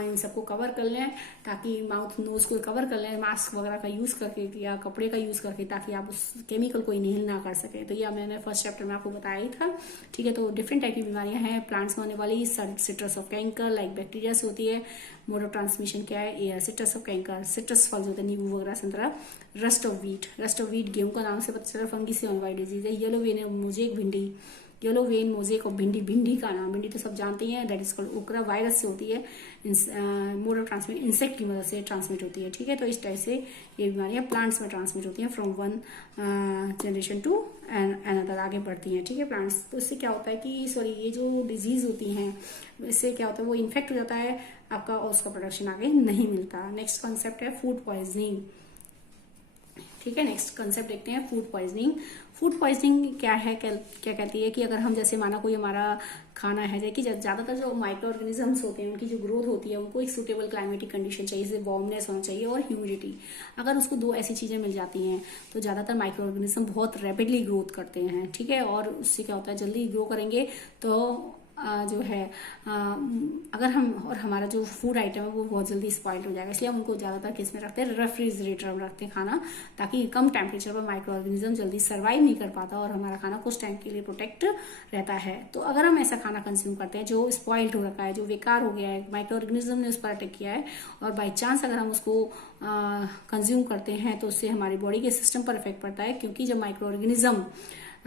इन सबको कवर कर लें, ताकि माउथ नोज को कवर कर लें मास्क वगैरह का यूज करके या कपड़े का यूज करके, ताकि आप उस केमिकल को इनहेल ना कर सके। तो ये मैंने फर्स्ट चैप्टर में आपको बताया ही था, ठीक है। तो डिफरेंट टाइप की बीमारियां हैं प्लांट्स में होने वाली। Citrus of canker like bacteria से होती है। मोड ऑफ ट्रांसमिशन क्या है? Air. Citrus of canker, citrus फल होते हैं, नींबू वगैरह, संतरा। Rust of wheat, rust of wheat गेहूं का नाम से पता चला फंगी से होने वाली डिजीज है। येलो वेन मोजेक भिंडी, येलो वेन मोजेक और भिंडी, भिंडी का नाम, भिंडी तो सब जानते हैं, दैट इज कॉल्ड ओकरा। वायरस से होती है। मोड ऑफ ट्रांसमिट इंसेक्ट की मदद से ट्रांसमिट होती है, ठीक है। तो इस टाइप से ये बीमारियां प्लांट्स में ट्रांसमिट होती हैं from one generation to another, आगे बढ़ती हैं, ठीक है, प्लांट्स। तो इससे क्या होता है कि ये जो डिजीज होती हैं इससे क्या होता है? वो इन्फेक्ट हो जाता है आपका और उसका प्रोडक्शन आगे नहीं मिलता। नेक्स्ट कॉन्सेप्ट है फूड पॉइजनिंग, ठीक है। नेक्स्ट कंसेप्ट देखते हैं फूड पॉइजनिंग। फूड पॉइजनिंग क्या है? क्या कहती है कि अगर हम जैसे माना कोई हमारा खाना है, जैसे कि ज्यादातर जो माइक्रो ऑर्गेनिजम्स होते हैं उनकी जो ग्रोथ होती है उनको एक सुटेबल क्लाइमेटिक कंडीशन चाहिए, जैसे वार्मनेस होना चाहिए और ह्यूमिडिटी। अगर उसको दो ऐसी चीजें मिल जाती हैं तो ज्यादातर माइक्रो ऑर्गेनिज्म बहुत रैपिडली ग्रोथ करते हैं, ठीक है। और उससे क्या होता है? जल्दी ग्रो करेंगे तो जो है अगर हम और हमारा जो फूड आइटम है वो बहुत जल्दी स्पॉइल हो जाएगा, इसलिए हम उनको ज़्यादातर किस में रखते हैं, रेफ्रिजरेटर में रखते हैं खाना, ताकि कम टेम्परेचर पर माइक्रो ऑर्गेनिज्म जल्दी सर्वाइव नहीं कर पाता और हमारा खाना कुछ टाइम के लिए प्रोटेक्ट रहता है। तो अगर हम ऐसा खाना कंज्यूम करते हैं जो स्पॉइल्ड हो रखा है, जो बेकार हो गया है, माइक्रो ऑर्गेनिज्म ने उस पर अटैक किया है, और बाई चांस अगर हम उसको कंज्यूम करते हैं तो उससे हमारी बॉडी के सिस्टम पर इफेक्ट पड़ता है, क्योंकि जब माइक्रो ऑर्गेनिज्म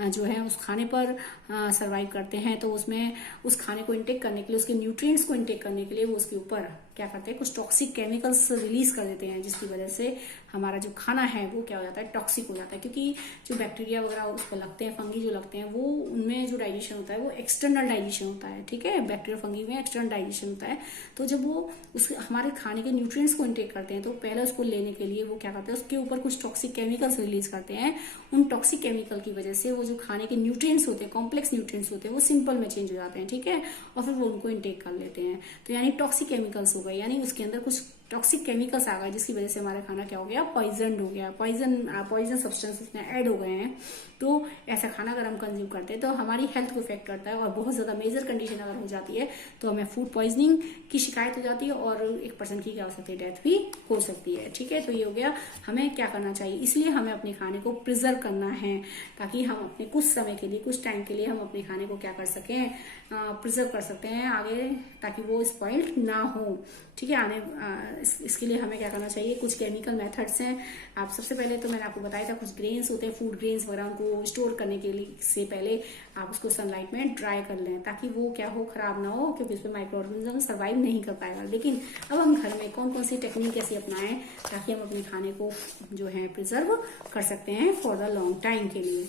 जो है उस खाने पर सरवाइव करते हैं तो उसमें उस खाने को इंटेक करने के लिए, उसके न्यूट्रिएंट्स को इंटेक करने के लिए वो उसके ऊपर क्या करते हैं, कुछ टॉक्सिक केमिकल्स रिलीज कर देते हैं, जिसकी वजह से हमारा जो खाना है वो क्या हो जाता है, टॉक्सिक हो जाता है। क्योंकि जो बैक्टीरिया वगैरह उस पर लगते हैं, फंगी जो लगते हैं, वो उनमें जो डाइजेशन होता है वो एक्सटर्नल डाइजेशन होता है, ठीक है, बैक्टीरिया फंगी में एक्सटर्नल डाइजेशन होता है। तो जब वो उस हमारे खाने के न्यूट्रिएंट्स को इंटेक करते हैं तो पहले उसको लेने के लिए वो क्या करते हैं, उसके ऊपर कुछ टॉक्सिक केमिकल्स रिलीज करते हैं। उन टॉक्सिक केमिकल की वजह से वो जो खाने के न्यूट्रिएंट्स होते हैं, कॉम्प्लेक्स न्यूट्रिएंट्स होते हैं, वो सिंपल में चेंज हो जाते हैं, ठीक है, और फिर वो उनको इंटेक कर लेते हैं। तो यानी टॉक्सिक केमिकल्स हो गए, यानी उसके अंदर कुछ टॉक्सिक केमिकल्स आ गए, जिसकी वजह से हमारा खाना क्या हो गया, पॉइजन हो गया, पॉइजन सब्सटेंस उसमें ऐड हो गए हैं। तो ऐसा खाना अगर हम कंज्यूम करते हैं तो हमारी हेल्थ को इफेक्ट करता है, और बहुत ज्यादा मेजर कंडीशन अगर हो जाती है तो हमें फूड पॉइजनिंग की शिकायत हो जाती है, और एक पर्सन की क्या हो सकती है, डेथ भी हो सकती है, ठीक है। तो ये हो गया हमें क्या करना चाहिए, इसलिए हमें अपने खाने को प्रिजर्व करना है, ताकि हम अपने कुछ समय के लिए, कुछ टाइम के लिए हम अपने खाने को क्या कर सकें, प्रिजर्व कर सकते हैं आगे, ताकि वो स्पॉइल्ड ना हो, ठीक है। इसके लिए हमें क्या करना चाहिए, कुछ केमिकल मेथड्स हैं। आप सबसे पहले तो मैंने आपको बताया था, कुछ ग्रेन्स होते हैं, फूड ग्रेन्स वगैरह, उनको स्टोर करने के लिए से पहले आप उसको सनलाइट में ड्राई कर लें, ताकि वो क्या हो, खराब ना हो, क्योंकि उसमें माइक्रो ऑर्गेनिज्म सर्वाइव नहीं कर पाएगा। लेकिन अब हम घर में कौन कौन सी टेक्निक ऐसी अपनाएं ताकि हम अपने खाने को जो है प्रिजर्व कर सकते हैं फॉर द लॉन्ग टाइम के लिए,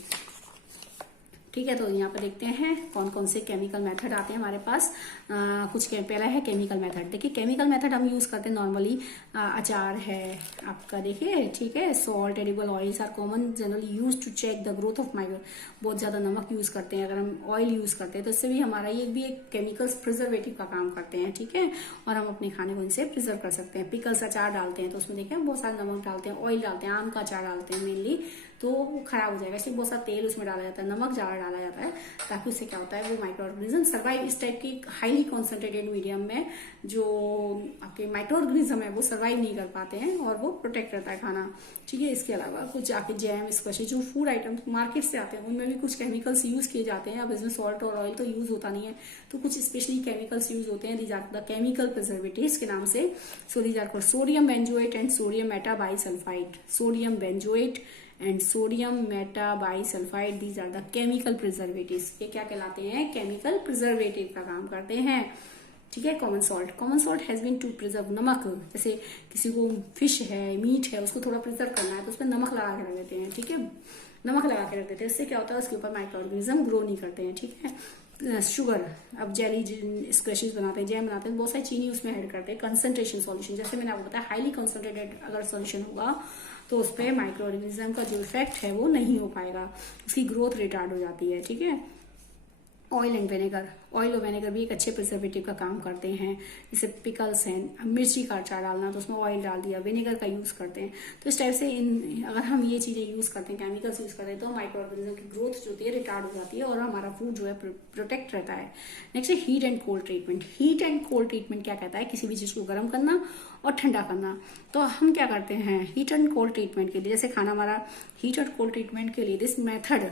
ठीक है। तो यहाँ पर देखते हैं कौन कौन से केमिकल मेथड आते हैं हमारे पास। पहला है केमिकल मेथड। देखिए केमिकल मेथड हम यूज करते हैं नॉर्मली, अचार है आपका, देखिए, ठीक है, salt, edible oils are common generally use to check the growth of micro. बहुत ज्यादा नमक यूज करते हैं, अगर हम ऑयल यूज करते हैं तो इससे भी हमारा ये भी एक केमिकल्स प्रिजर्वेटिव का काम करते हैं, ठीक है, और हम अपने खाने को इनसे प्रिजर्व कर सकते हैं। पिकल्स अचार डालते हैं तो उसमें देखें बहुत सारा नमक डालते हैं, ऑयल डालते हैं, आम का अचार डालते हैं मेनली, तो वो खराब हो जाएगा, इसलिए बहुत सारा तेल उसमें डाला जाता है, नमक ज्यादा डाला जाता है, ताकि उससे क्या होता है, वो माइक्रो ऑर्गेनिज्म सर्वाइव, इस टाइप की हाईली कॉन्सेंट्रेटेड मीडियम में जो आपके माइक्रो ऑर्गेनिज्म है वो सर्वाइव नहीं कर पाते हैं, और वो प्रोटेक्ट करता है खाना, ठीक है। इसके अलावा कुछ आपके जैम, स्क्वैश, जो फूड आइटम मार्केट से आते हैं उनमें भी कुछ केमिकल्स यूज किए जाते हैं। अब इसमें सॉल्ट और ऑयल तो यूज होता नहीं है, तो कुछ स्पेशली केमिकल्स यूज होते हैं, these are the chemical preservatives के नाम से। So these are called sodium benzoate and sodium metabisulphite, sodium benzoate and sodium metabisulphite, these are the chemical preservatives. ये क्या कहलाते हैं, केमिकल प्रिजर्वेटिव का काम करते हैं, ठीक है। Common salt has been to preserve, नमक, जैसे किसी को फिश है, मीट है, उसको थोड़ा प्रिजर्व करना है तो उसमें नमक लगा के रख देते हैं, ठीक है, नमक लगा के रख देते हैं, इससे क्या होता है, उसके ऊपर माइक्रो ऑर्गेनिज्म ग्रो नहीं करते हैं, ठीक है। शुगर, अब जेली, स्क्वैशेस बनाते हैं, जैम बनाते हैं, बहुत सारी चीनी उसमें ऐड करते हैं। कंसंट्रेशन सॉल्यूशन, जैसे मैंने आपको बताया, हाईली कंसंट्रेटेड अगर सॉल्यूशन होगा तो उस पर माइक्रो ऑर्गेनिज्म का जो इफेक्ट है वो नहीं हो पाएगा, उसकी ग्रोथ रिटार्ड हो जाती है, ठीक है। ऑयल एंड विनेगर, ऑयल और विनेगर भी एक अच्छे प्रिजर्वेटिव का काम करते हैं। जैसे पिकल्स हैं, मिर्ची का अचार डालना तो उसमें ऑयल डाल दिया, विनेगर का यूज करते हैं। तो इस टाइप से अगर हम ये चीजें यूज करते हैं, केमिकल्स यूज करते हैं, तो माइक्रो ऑर्गेनिज्म की ग्रोथ जो होती है रिटार्ड हो जाती है, और हमारा फूड जो है प्रोटेक्ट रहता है। नेक्स्ट है heat and cold treatment. Heat and cold treatment क्या कहता है, किसी भी चीज को गर्म करना और ठंडा करना। तो हम क्या करते हैं हीट एंड कोल्ड ट्रीटमेंट के लिए, जैसे खाना हमारा हीट एंड कोल्ड ट्रीटमेंट के लिए, this method,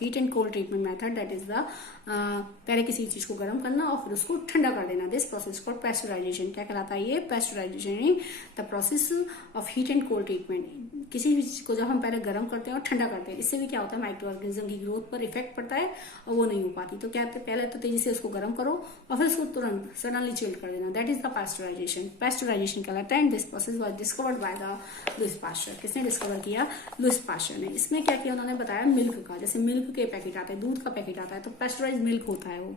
heat and cold treatment method, that is the पहले किसी चीज को गर्म करना और फिर उसको ठंडा कर देना, दिस प्रोसेस कॉल्ड पेस्चराइजेशन। क्या कहलाता है ये, pasteurisation, the process of heat and cold treatment. किसी भी चीज को जब हम पहले गर्म करते हैं और ठंडा करते हैं, इससे भी क्या होता है, माइक्रो ऑर्गेनिज्म की ग्रोथ पर इफेक्ट पड़ता है और वो नहीं हो पाती। तो क्या कहते हैं, पहले तो तेजी से उसको गर्म करो और फिर उसको तुरंत सडनली चिल्ड कर देना, that is the pasteurisation. Pasteurisation कहलाता है, and this process was discovered by the Louis Pasteur. किसने डिस्कवर किया, लुइस पास्चर ने। इसमें क्या किया उन्होंने बताया, मिल्क का, जैसे मिल्क के पैकेट आते हैं, दूध का पैकेट आता है, तो पेस्चराइज मिल्क होता है वो,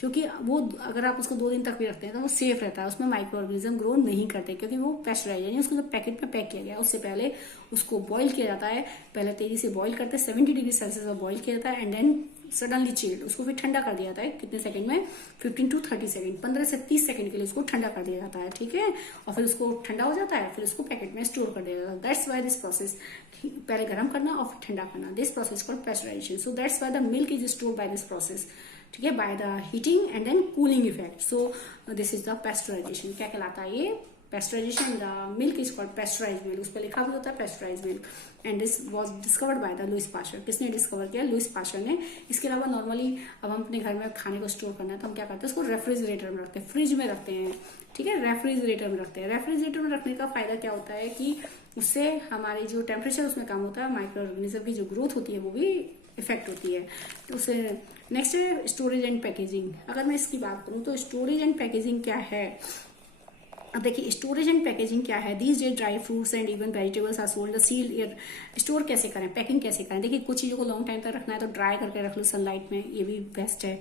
क्योंकि वो अगर आप उसको 2 दिन तक भी रखते हैं तो वो सेफ रहता है, उसमें माइक्रो ऑर्गेनिज्म ग्रो नहीं करते, क्योंकि वो पेस्चराइज, यानी उसको जब पैकेट में पैक किया गया उससे पहले उसको बॉईल किया जाता है। पहले तेजी से बॉईल करते हैं, 70 डिग्री सेल्सियस पर बॉईल किया जाता है एंड देन सडनली चिल्ड, उसको फिर ठंडा कर दिया जाता है। कितने सेकंड में? 15 to 30 सेकंड, 15 से 30 सेकंड के लिए उसको ठंडा कर दिया जाता है, ठीक है। और फिर उसको ठंडा हो जाता है, फिर उसको पैकेट में स्टोर कर दिया जाता है। दैट्स वाई दिस प्रोसेस, पहले गर्म करना और फिर ठंडा करना, this process called pasteurisation. So that's why the milk is store by this process, ठीक है, by the heating and then cooling effect. So this is the pasteurisation. क्या कहलाता है ये? Pasteurisation. The milk is called pasteurised milk, उस पर लिखा भी होता है pasteurised milk and this was discovered by the Louis Pasteur. किसने डिस्कवर किया? लुइस पास्चर ने। इसके अलावा नॉर्मली अब हम अपने घर में खाने को स्टोर करना है तो हम क्या करते हैं? उसको रेफ्रिजरेटर में रखते हैं, फ्रिज में रखते हैं, ठीक है, रेफ्रिजरेटर में रखते हैं। रेफ्रिजरेटर में रखने का फायदा क्या होता है कि उससे हमारी जो टेम्परेचर उसमें कम होता है, माइक्रो ऑर्गेनिज्म की जो ग्रोथ होती है वो भी इफेक्ट होती है। तो उससे नेक्स्ट है स्टोरेज एंड पैकेजिंग। अगर मैं इसकी बात करूं तो स्टोरेज एंड पैकेजिंग क्या है? अब देखिए स्टोरेज एंड पैकेजिंग क्या है। These day dry fruits and even vegetables are sold the sealed air. Store कैसे करें, पैकिंग कैसे करें? देखिए कुछ चीज़ों को लॉन्ग टाइम तक रखना है तो ड्राई करके रख लो सनलाइट में, ये भी बेस्ट है,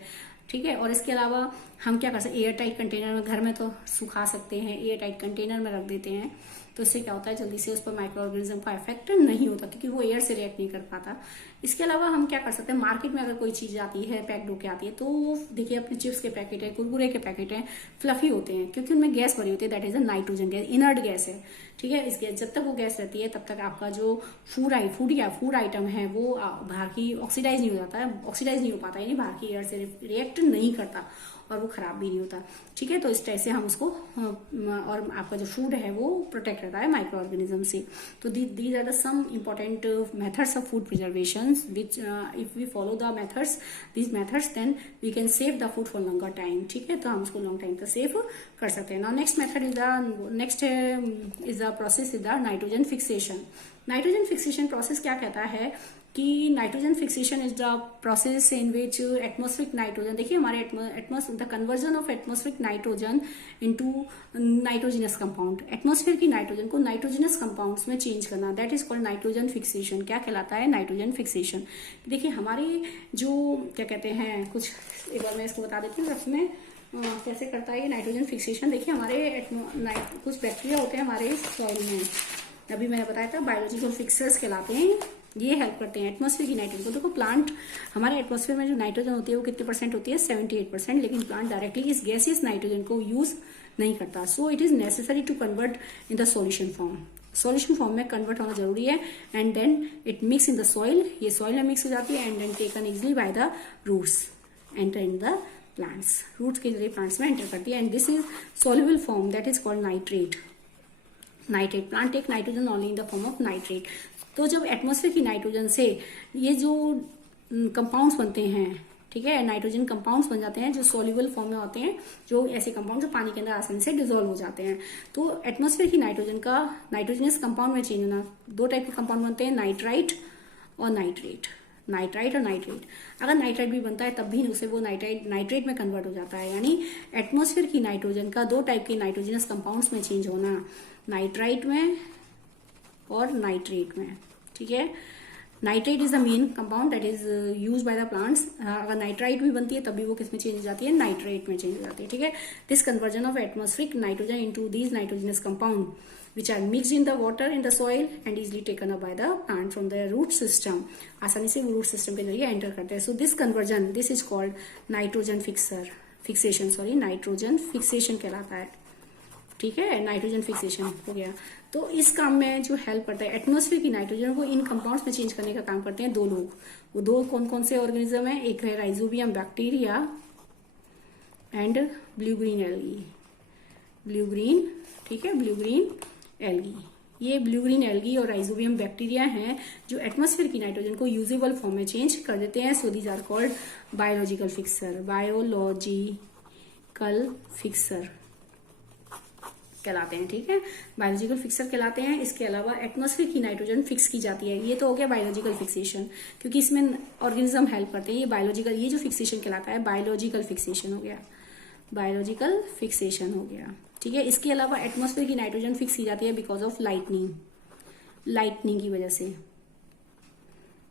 ठीक है। और इसके अलावा हम क्या कर सकते हैं? एयर टाइट कंटेनर में, घर में तो सुखा सकते हैं, एयर टाइट कंटेनर में रख देते हैं तो इससे क्या होता है? जल्दी से उस पर माइक्रो ऑर्गेनिज्म का इफेक्ट नहीं होता क्योंकि वो एयर से रिएक्ट नहीं कर पाता। इसके अलावा हम क्या कर सकते हैं? मार्केट में अगर कोई चीज आती है पैक्ड होके आती है तो देखिए अपने चिप्स के पैकेट है, कुरकुरे के पैकेट है, फ्लफी होते हैं क्योंकि उनमें गैस भरी होती है, that is a nitrogen gas, inert gas है, ठीक है। इस गैस, जब तक वो गैस रहती है तब तक आपका जो फूड आइटम है वो बाहर की ऑक्सीडाइज नहीं हो जाता है, ऑक्सीडाइज नहीं हो पाता, यानी बाहर की एयर से रिएक्ट नहीं करता और वो खराब भी नहीं होता, ठीक है। तो इस तरह से हम उसको और आपका जो फूड है वो प्रोटेक्ट रहता है माइक्रो ऑर्गेनिज्म से। तो these are the some important methods of food preservation which if we follow the methods, these methods, then we can save the food for longer time, ठीक है। तो हम उसको लॉन्ग टाइम तक सेव कर सकते हैं। Now next method is the process is the nitrogen fixation. Nitrogen fixation process क्या कहता है कि nitrogen fixation is the process in which atmospheric nitrogen, देखिए हमारे the conversion of atmospheric nitrogen into nitrogenous compound, atmosphere की नाइट्रोजन को नाइट्रोजिनस कंपाउंड्स में चेंज करना, that is called nitrogen fixation. क्या कहलाता है? Nitrogen fixation. देखिए हमारे जो क्या कहते हैं, कुछ एक बार मैं इसको बता देती हूँ रफ में कैसे करता है ये नाइट्रोजन फिक्सेशन। देखिए हमारे कुछ बैक्टीरिया होते हैं हमारे सॉइल में, अभी मैंने बताया था बायोलॉजिकल फिक्सर्स कहलाते हैं, ये हेल्प करते हैं एटमॉस्फेयर की नाइट्रोजन को। देखो प्लांट, हमारे एटमॉस्फेयर में जो नाइट्रोजन होती है वो कितने परसेंट होती है? 78%, लेकिन प्लांट डायरेक्टली इस गैसियस नाइट्रोजन को यूज नहीं करता। So it is necessary to convert in the solution form, solution form में कन्वर्ट होना जरूरी है and then it mix in the soil, ये सॉइल में मिक्स हो जाती है and then taken easily by the roots enter in the plants, roots के जरिए प्लांट्स में एंटर करती है and this is soluble form that is called nitrate. Nitrate, plant take nitrogen only in the form of nitrate. तो जब एटमॉस्फेयर की नाइट्रोजन से ये जो कंपाउंड्स बनते हैं, ठीक है, नाइट्रोजन कंपाउंड्स बन जाते हैं जो सॉल्युबल फॉर्म में होते हैं, जो ऐसे कंपाउंड जो पानी के अंदर आसानी से डिसॉल्व हो जाते हैं। तो एटमॉस्फेयर की नाइट्रोजन का नाइट्रोजनस कंपाउंड में चेंज होना, दो टाइप के कंपाउंड बनते हैं, नाइट्राइट और नाइट्रेट, नाइट्राइट और नाइट्रेट। अगर नाइट्राइट भी बनता है तब भी उसे वो नाइट्रेट में कन्वर्ट हो जाता है, यानी एटमॉस्फेयर की नाइट्रोजन का दो टाइप के नाइट्रोजनस कंपाउंड्स में चेंज होना, नाइट्राइट में और नाइट्रेट में, ठीक है। Nitrate is the main compound that is use by the plants. अगर नाइट्राइट भी बनती है तब भी वो किस में चेंज हो जाती है? नाइट्रेट में चेंज हो जाती है, ठीक है। This conversion of atmospheric nitrogen into these nitrogenous compound which are mixed in the water in the soil and easily taken up by the plant from the root system, आसानी से वो रूट सिस्टम के जरिए एंटर करते हैं। So this conversion, this is called nitrogen fixation, sorry nitrogen fixation कहलाता है, ठीक है। नाइट्रोजन फिक्सेशन हो गया। तो इस काम में जो हेल्प करता है एटमॉस्फेयर की नाइट्रोजन को इन कंपाउंड्स में चेंज करने का काम करते हैं दो लोग। वो दो कौन कौन से ऑर्गेनिज्म है? एक है rhizobium bacteria and blue green algae, blue green, ठीक है, ब्लू ग्रीन एल्गी। ये ब्लू ग्रीन एल्गी और राइजोबियम बैक्टीरिया हैं जो एटमॉस्फेयर की नाइट्रोजन को यूजेबल फॉर्म में चेंज कर देते हैं। So these are called biological fixer, biological fixer कहलाते हैं, ठीक है, बायोलॉजिकल फिक्सर कहलाते हैं। इसके अलावा एटमॉस्फेयर की नाइट्रोजन फिक्स की जाती है, ये तो हो गया बायोलॉजिकल फिक्सेशन, क्योंकि इसमें ऑर्गेनिज्म हेल्प करते हैं। ये बायोलॉजिकल, ये जो फिक्सेशन कहलाता है बायोलॉजिकल फिक्सेशन हो गया, बायोलॉजिकल फिक्सेशन हो गया, ठीक है। इसके अलावा एटमॉस्फेयर की नाइट्रोजन फिक्स की जाती है बिकॉज ऑफ लाइटनिंग, लाइटनिंग की वजह से,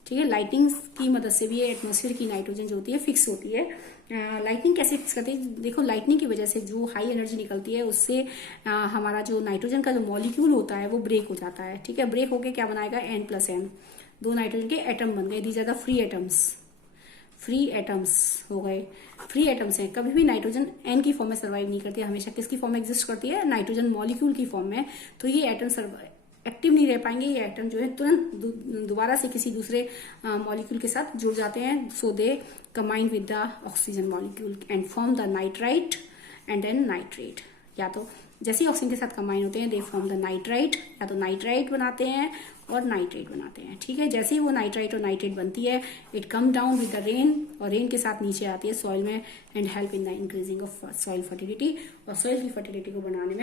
ठीक है। लाइटिंग की मदद से भी एटमॉस्फेयर की नाइट्रोजन जो होती है फिक्स होती है। लाइटनिंग कैसे फिक्स करती है? देखो, लाइटनिंग की वजह से जो हाई एनर्जी निकलती है उससे हमारा जो नाइट्रोजन का जो मॉलिक्यूल होता है वो ब्रेक हो जाता है। ठीक है, ब्रेक होके क्या बनाएगा, N+N, 2 नाइट्रोजन के एटम बन गए। These are the free atoms, free atoms हो गए। फ्री एटम्स हैं, कभी भी नाइट्रोजन N की फॉर्म में सर्वाइव नहीं करती है, हमेशा किसकी फॉर्म में एग्जिस्ट करती है, नाइट्रोजन मॉलिक्यूल की फॉर्म में। तो ये एटम एक्टिव नहीं रह पाएंगे, ये एटम जो है तुरंत दोबारा से किसी दूसरे मॉलिक्यूल के साथ जुड़ जाते हैं। So they combine with the oxygen molecule and form the nitrite and then nitrate. या तो जैसे ही ऑक्सीजन के साथ कंबाइन होते हैं दे फॉर्म द नाइट्राइट, या तो नाइट्राइट बनाते हैं और नाइट्रेट बनाते हैं। ठीक है, जैसे ही वो नाइट्राइट और नाइट्रेट बनती है it come down with the rain, और रेन के साथ नीचे आती है सॉइल में and help in the increasing of soil fertility, और सॉइल की फर्टिलिटी को बढ़ाने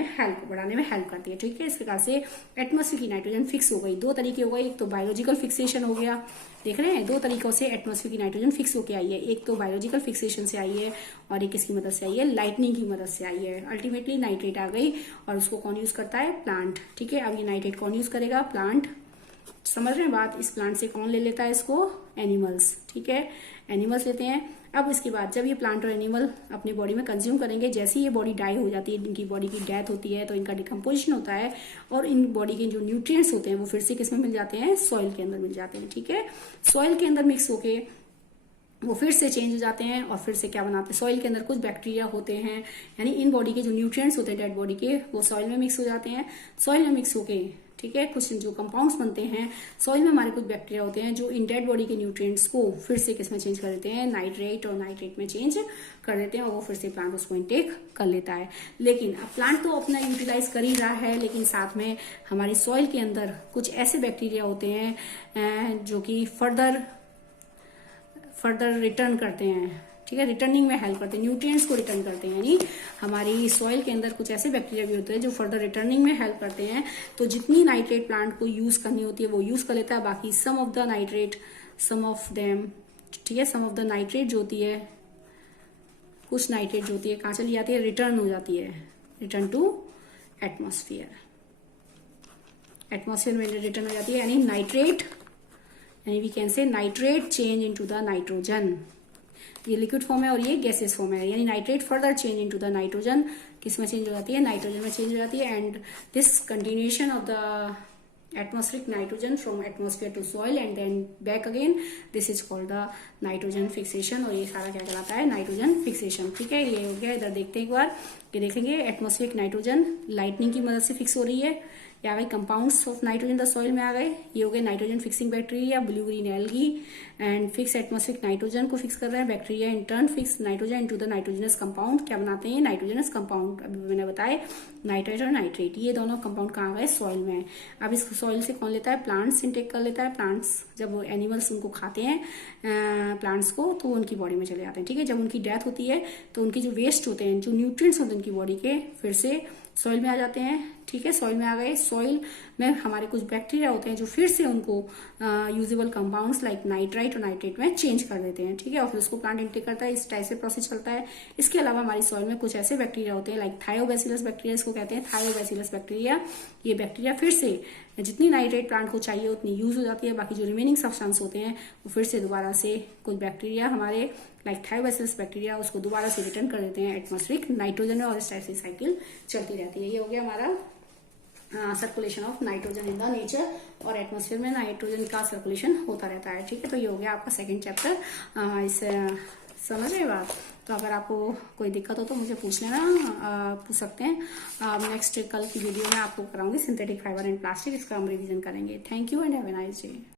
में हेल्प करती है। ठीक है, इस प्रकार से एटमॉस्फेयर की नाइट्रोजन फिक्स हो गई। 2 तरीके हो गए, एक तो बायोलॉजिकल फिक्सेशन हो गया, देख रहे हैं 2 तरीकों से एटमॉस्फेयर की नाइट्रोजन फिक्स होके आई है। एक तो बायोलॉजिकल फिक्सेशन से आई है और एक किसकी मदद से आई है, लाइटनिंग की मदद से आई है। अल्टीमेटली नाइट्रेट आ गई और उसको कौन यूज करता है, प्लांट। ठीक है, अब ये नाइट्रेट कौन यूज करेगा, प्लांट। समझ रहे हैं बात, इस प्लांट से कौन ले लेता है इसको, एनिमल्स। ठीक है, एनिमल्स लेते हैं। अब इसके बाद जब ये प्लांट और एनिमल अपनी बॉडी में कंज्यूम करेंगे, जैसे ही ये बॉडी डाई हो जाती है, इनकी बॉडी की डेथ होती है, तो इनका डिकम्पोजिशन होता है और इन बॉडी के जो न्यूट्रिएंट्स होते हैं वो फिर से किसमें मिल जाते हैं, सॉइल के अंदर मिल जाते हैं। ठीक है, सॉइल के अंदर मिक्स होके वो फिर से चेंज हो जाते हैं और फिर से क्या बनाते हैं, सॉइल के अंदर कुछ बैक्टीरिया होते हैं, यानी इन बॉडी के जो न्यूट्रिएंट्स होते हैं डेड बॉडी के, वो सॉइल में मिक्स हो जाते हैं। सॉइल में मिक्स होके, ठीक है, कुछ जो कंपाउंड्स बनते हैं सॉइल में, हमारे कुछ बैक्टीरिया होते हैं जो इन डेड बॉडी के न्यूट्रिएंट्स को फिर से किसमें चेंज कर देते हैं, नाइट्रेट और नाइट्रेट में चेंज कर देते हैं, और वो फिर से प्लांट उसको इनटेक कर लेता है। लेकिन अब प्लांट तो अपना यूटिलाइज कर ही रहा है, लेकिन साथ में हमारी सॉइल के अंदर कुछ ऐसे बैक्टीरिया होते हैं जो कि फर्दर रिटर्न करते हैं। ठीक है, रिटर्निंग में हेल्प करते हैं, न्यूट्रिएंट्स को रिटर्न करते हैं। यानी हमारी सॉइल के अंदर कुछ ऐसे बैक्टीरिया भी होते हैं जो फर्दर रिटर्निंग में हेल्प करते हैं। तो जितनी नाइट्रेट प्लांट को यूज करनी होती है वो यूज कर लेता है, बाकी some of the nitrate, some of them, ठीक है, सम ऑफ द नाइट्रेट जो होती है, कुछ नाइट्रेट जो होती है कहाँ चली जाती है, रिटर्न हो जाती है, रिटर्न टू एटमॉस्फेयर। एटमॉस्फेयर में रिटर्न हो जाती है, यानी नाइट्रेट, यानी we can say nitrate change into the nitrogen. ये लिक्विड फॉर्म है और ये गैसेस फॉर्म है, यानी nitrate further change into the nitrogen, किस में चेंज हो जाती है, नाइट्रोजन में चेंज हो जाती है। And this continuation of the atmospheric nitrogen from atmosphere to soil and then back again, this is called the nitrogen fixation. और ये सारा क्या कहलाता है, नाइट्रोजन फिक्सेशन। ठीक है, ये हो गया। इधर देखते हैं एक बार, ये देखेंगे एटमॉस्फेरिक नाइट्रोजन लाइटनिंग की मदद से फिक्स हो रही है, ये आ गई compounds of nitrogen the soil में आ गए। ये हो गए nitrogen fixing bacteria, blue green algae, and fix atmospheric nitrogen को फिक्स कर रहे हैं bacteria. In turn fix nitrogen into the nitrogenous compound, क्या बनाते हैं, नाइट्रोजनस कंपाउंड। अभी मैंने बताया नाइट्रेट और नाइट्रेट, ये दोनों कंपाउंड कहाँ गए, सॉइल में। अब इस सॉइल से कौन लेता है, प्लांट्स इनटेक कर लेता है। प्लांट्स जब एनिमल्स उनको खाते हैं प्लांट्स को, तो उनकी बॉडी में चले जाते हैं। ठीक है, जब उनकी डेथ होती है तो उनके जो वेस्ट होते हैं, जो न्यूट्रिएंट्स होते हैं उनकी बॉडी के, फिर से सॉइल में आ जाते हैं। ठीक है, सॉइल में आ गए। सॉइल में हमारे कुछ बैक्टीरिया होते हैं जो फिर से उनको यूजेबल कंपाउंड्स लाइक नाइट्राइट और नाइट्रेट में चेंज कर देते हैं। ठीक है, और फिर उसको प्लांट इनटेक करता है। इस टाइप से प्रोसेस चलता है। इसके अलावा हमारी सॉइल में कुछ ऐसे बैक्टीरिया होते हैं लाइक थायोबैसिलस बैक्टीरिया, इसको कहते हैं थायोबैसिलस बैक्टीरिया। ये बैक्टीरिया फिर से जितनी नाइट्रेट प्लांट को चाहिए उतनी यूज हो जाती है, बाकी जो रिमेनिंग सब्सटेंस होते हैं वो फिर से दोबारा से कुछ बैक्टीरिया हमारे लाइक थायोबैसिलस बैक्टीरिया उसको दोबारा से रिटर्न कर देते हैं एटमॉस्फेरिक नाइट्रोजन में, और इस टाइप से साइकिल चलती रहती है। ये हो गया हमारा circulation of nitrogen in the nature, और एटमॉस्फेयर में नाइट्रोजन का सर्कुलेशन होता रहता है। ठीक है, तो ये हो गया आपका सेकंड चैप्टर। इस समझ रहे बात। तो अगर आपको कोई दिक्कत हो तो मुझे पूछ लेना, पूछ सकते हैं। नेक्स्ट कल की वीडियो में आपको कराऊंगी सिंथेटिक फाइबर एंड प्लास्टिक, इसका हम रिवीजन करेंगे। Thank you and have a nice day.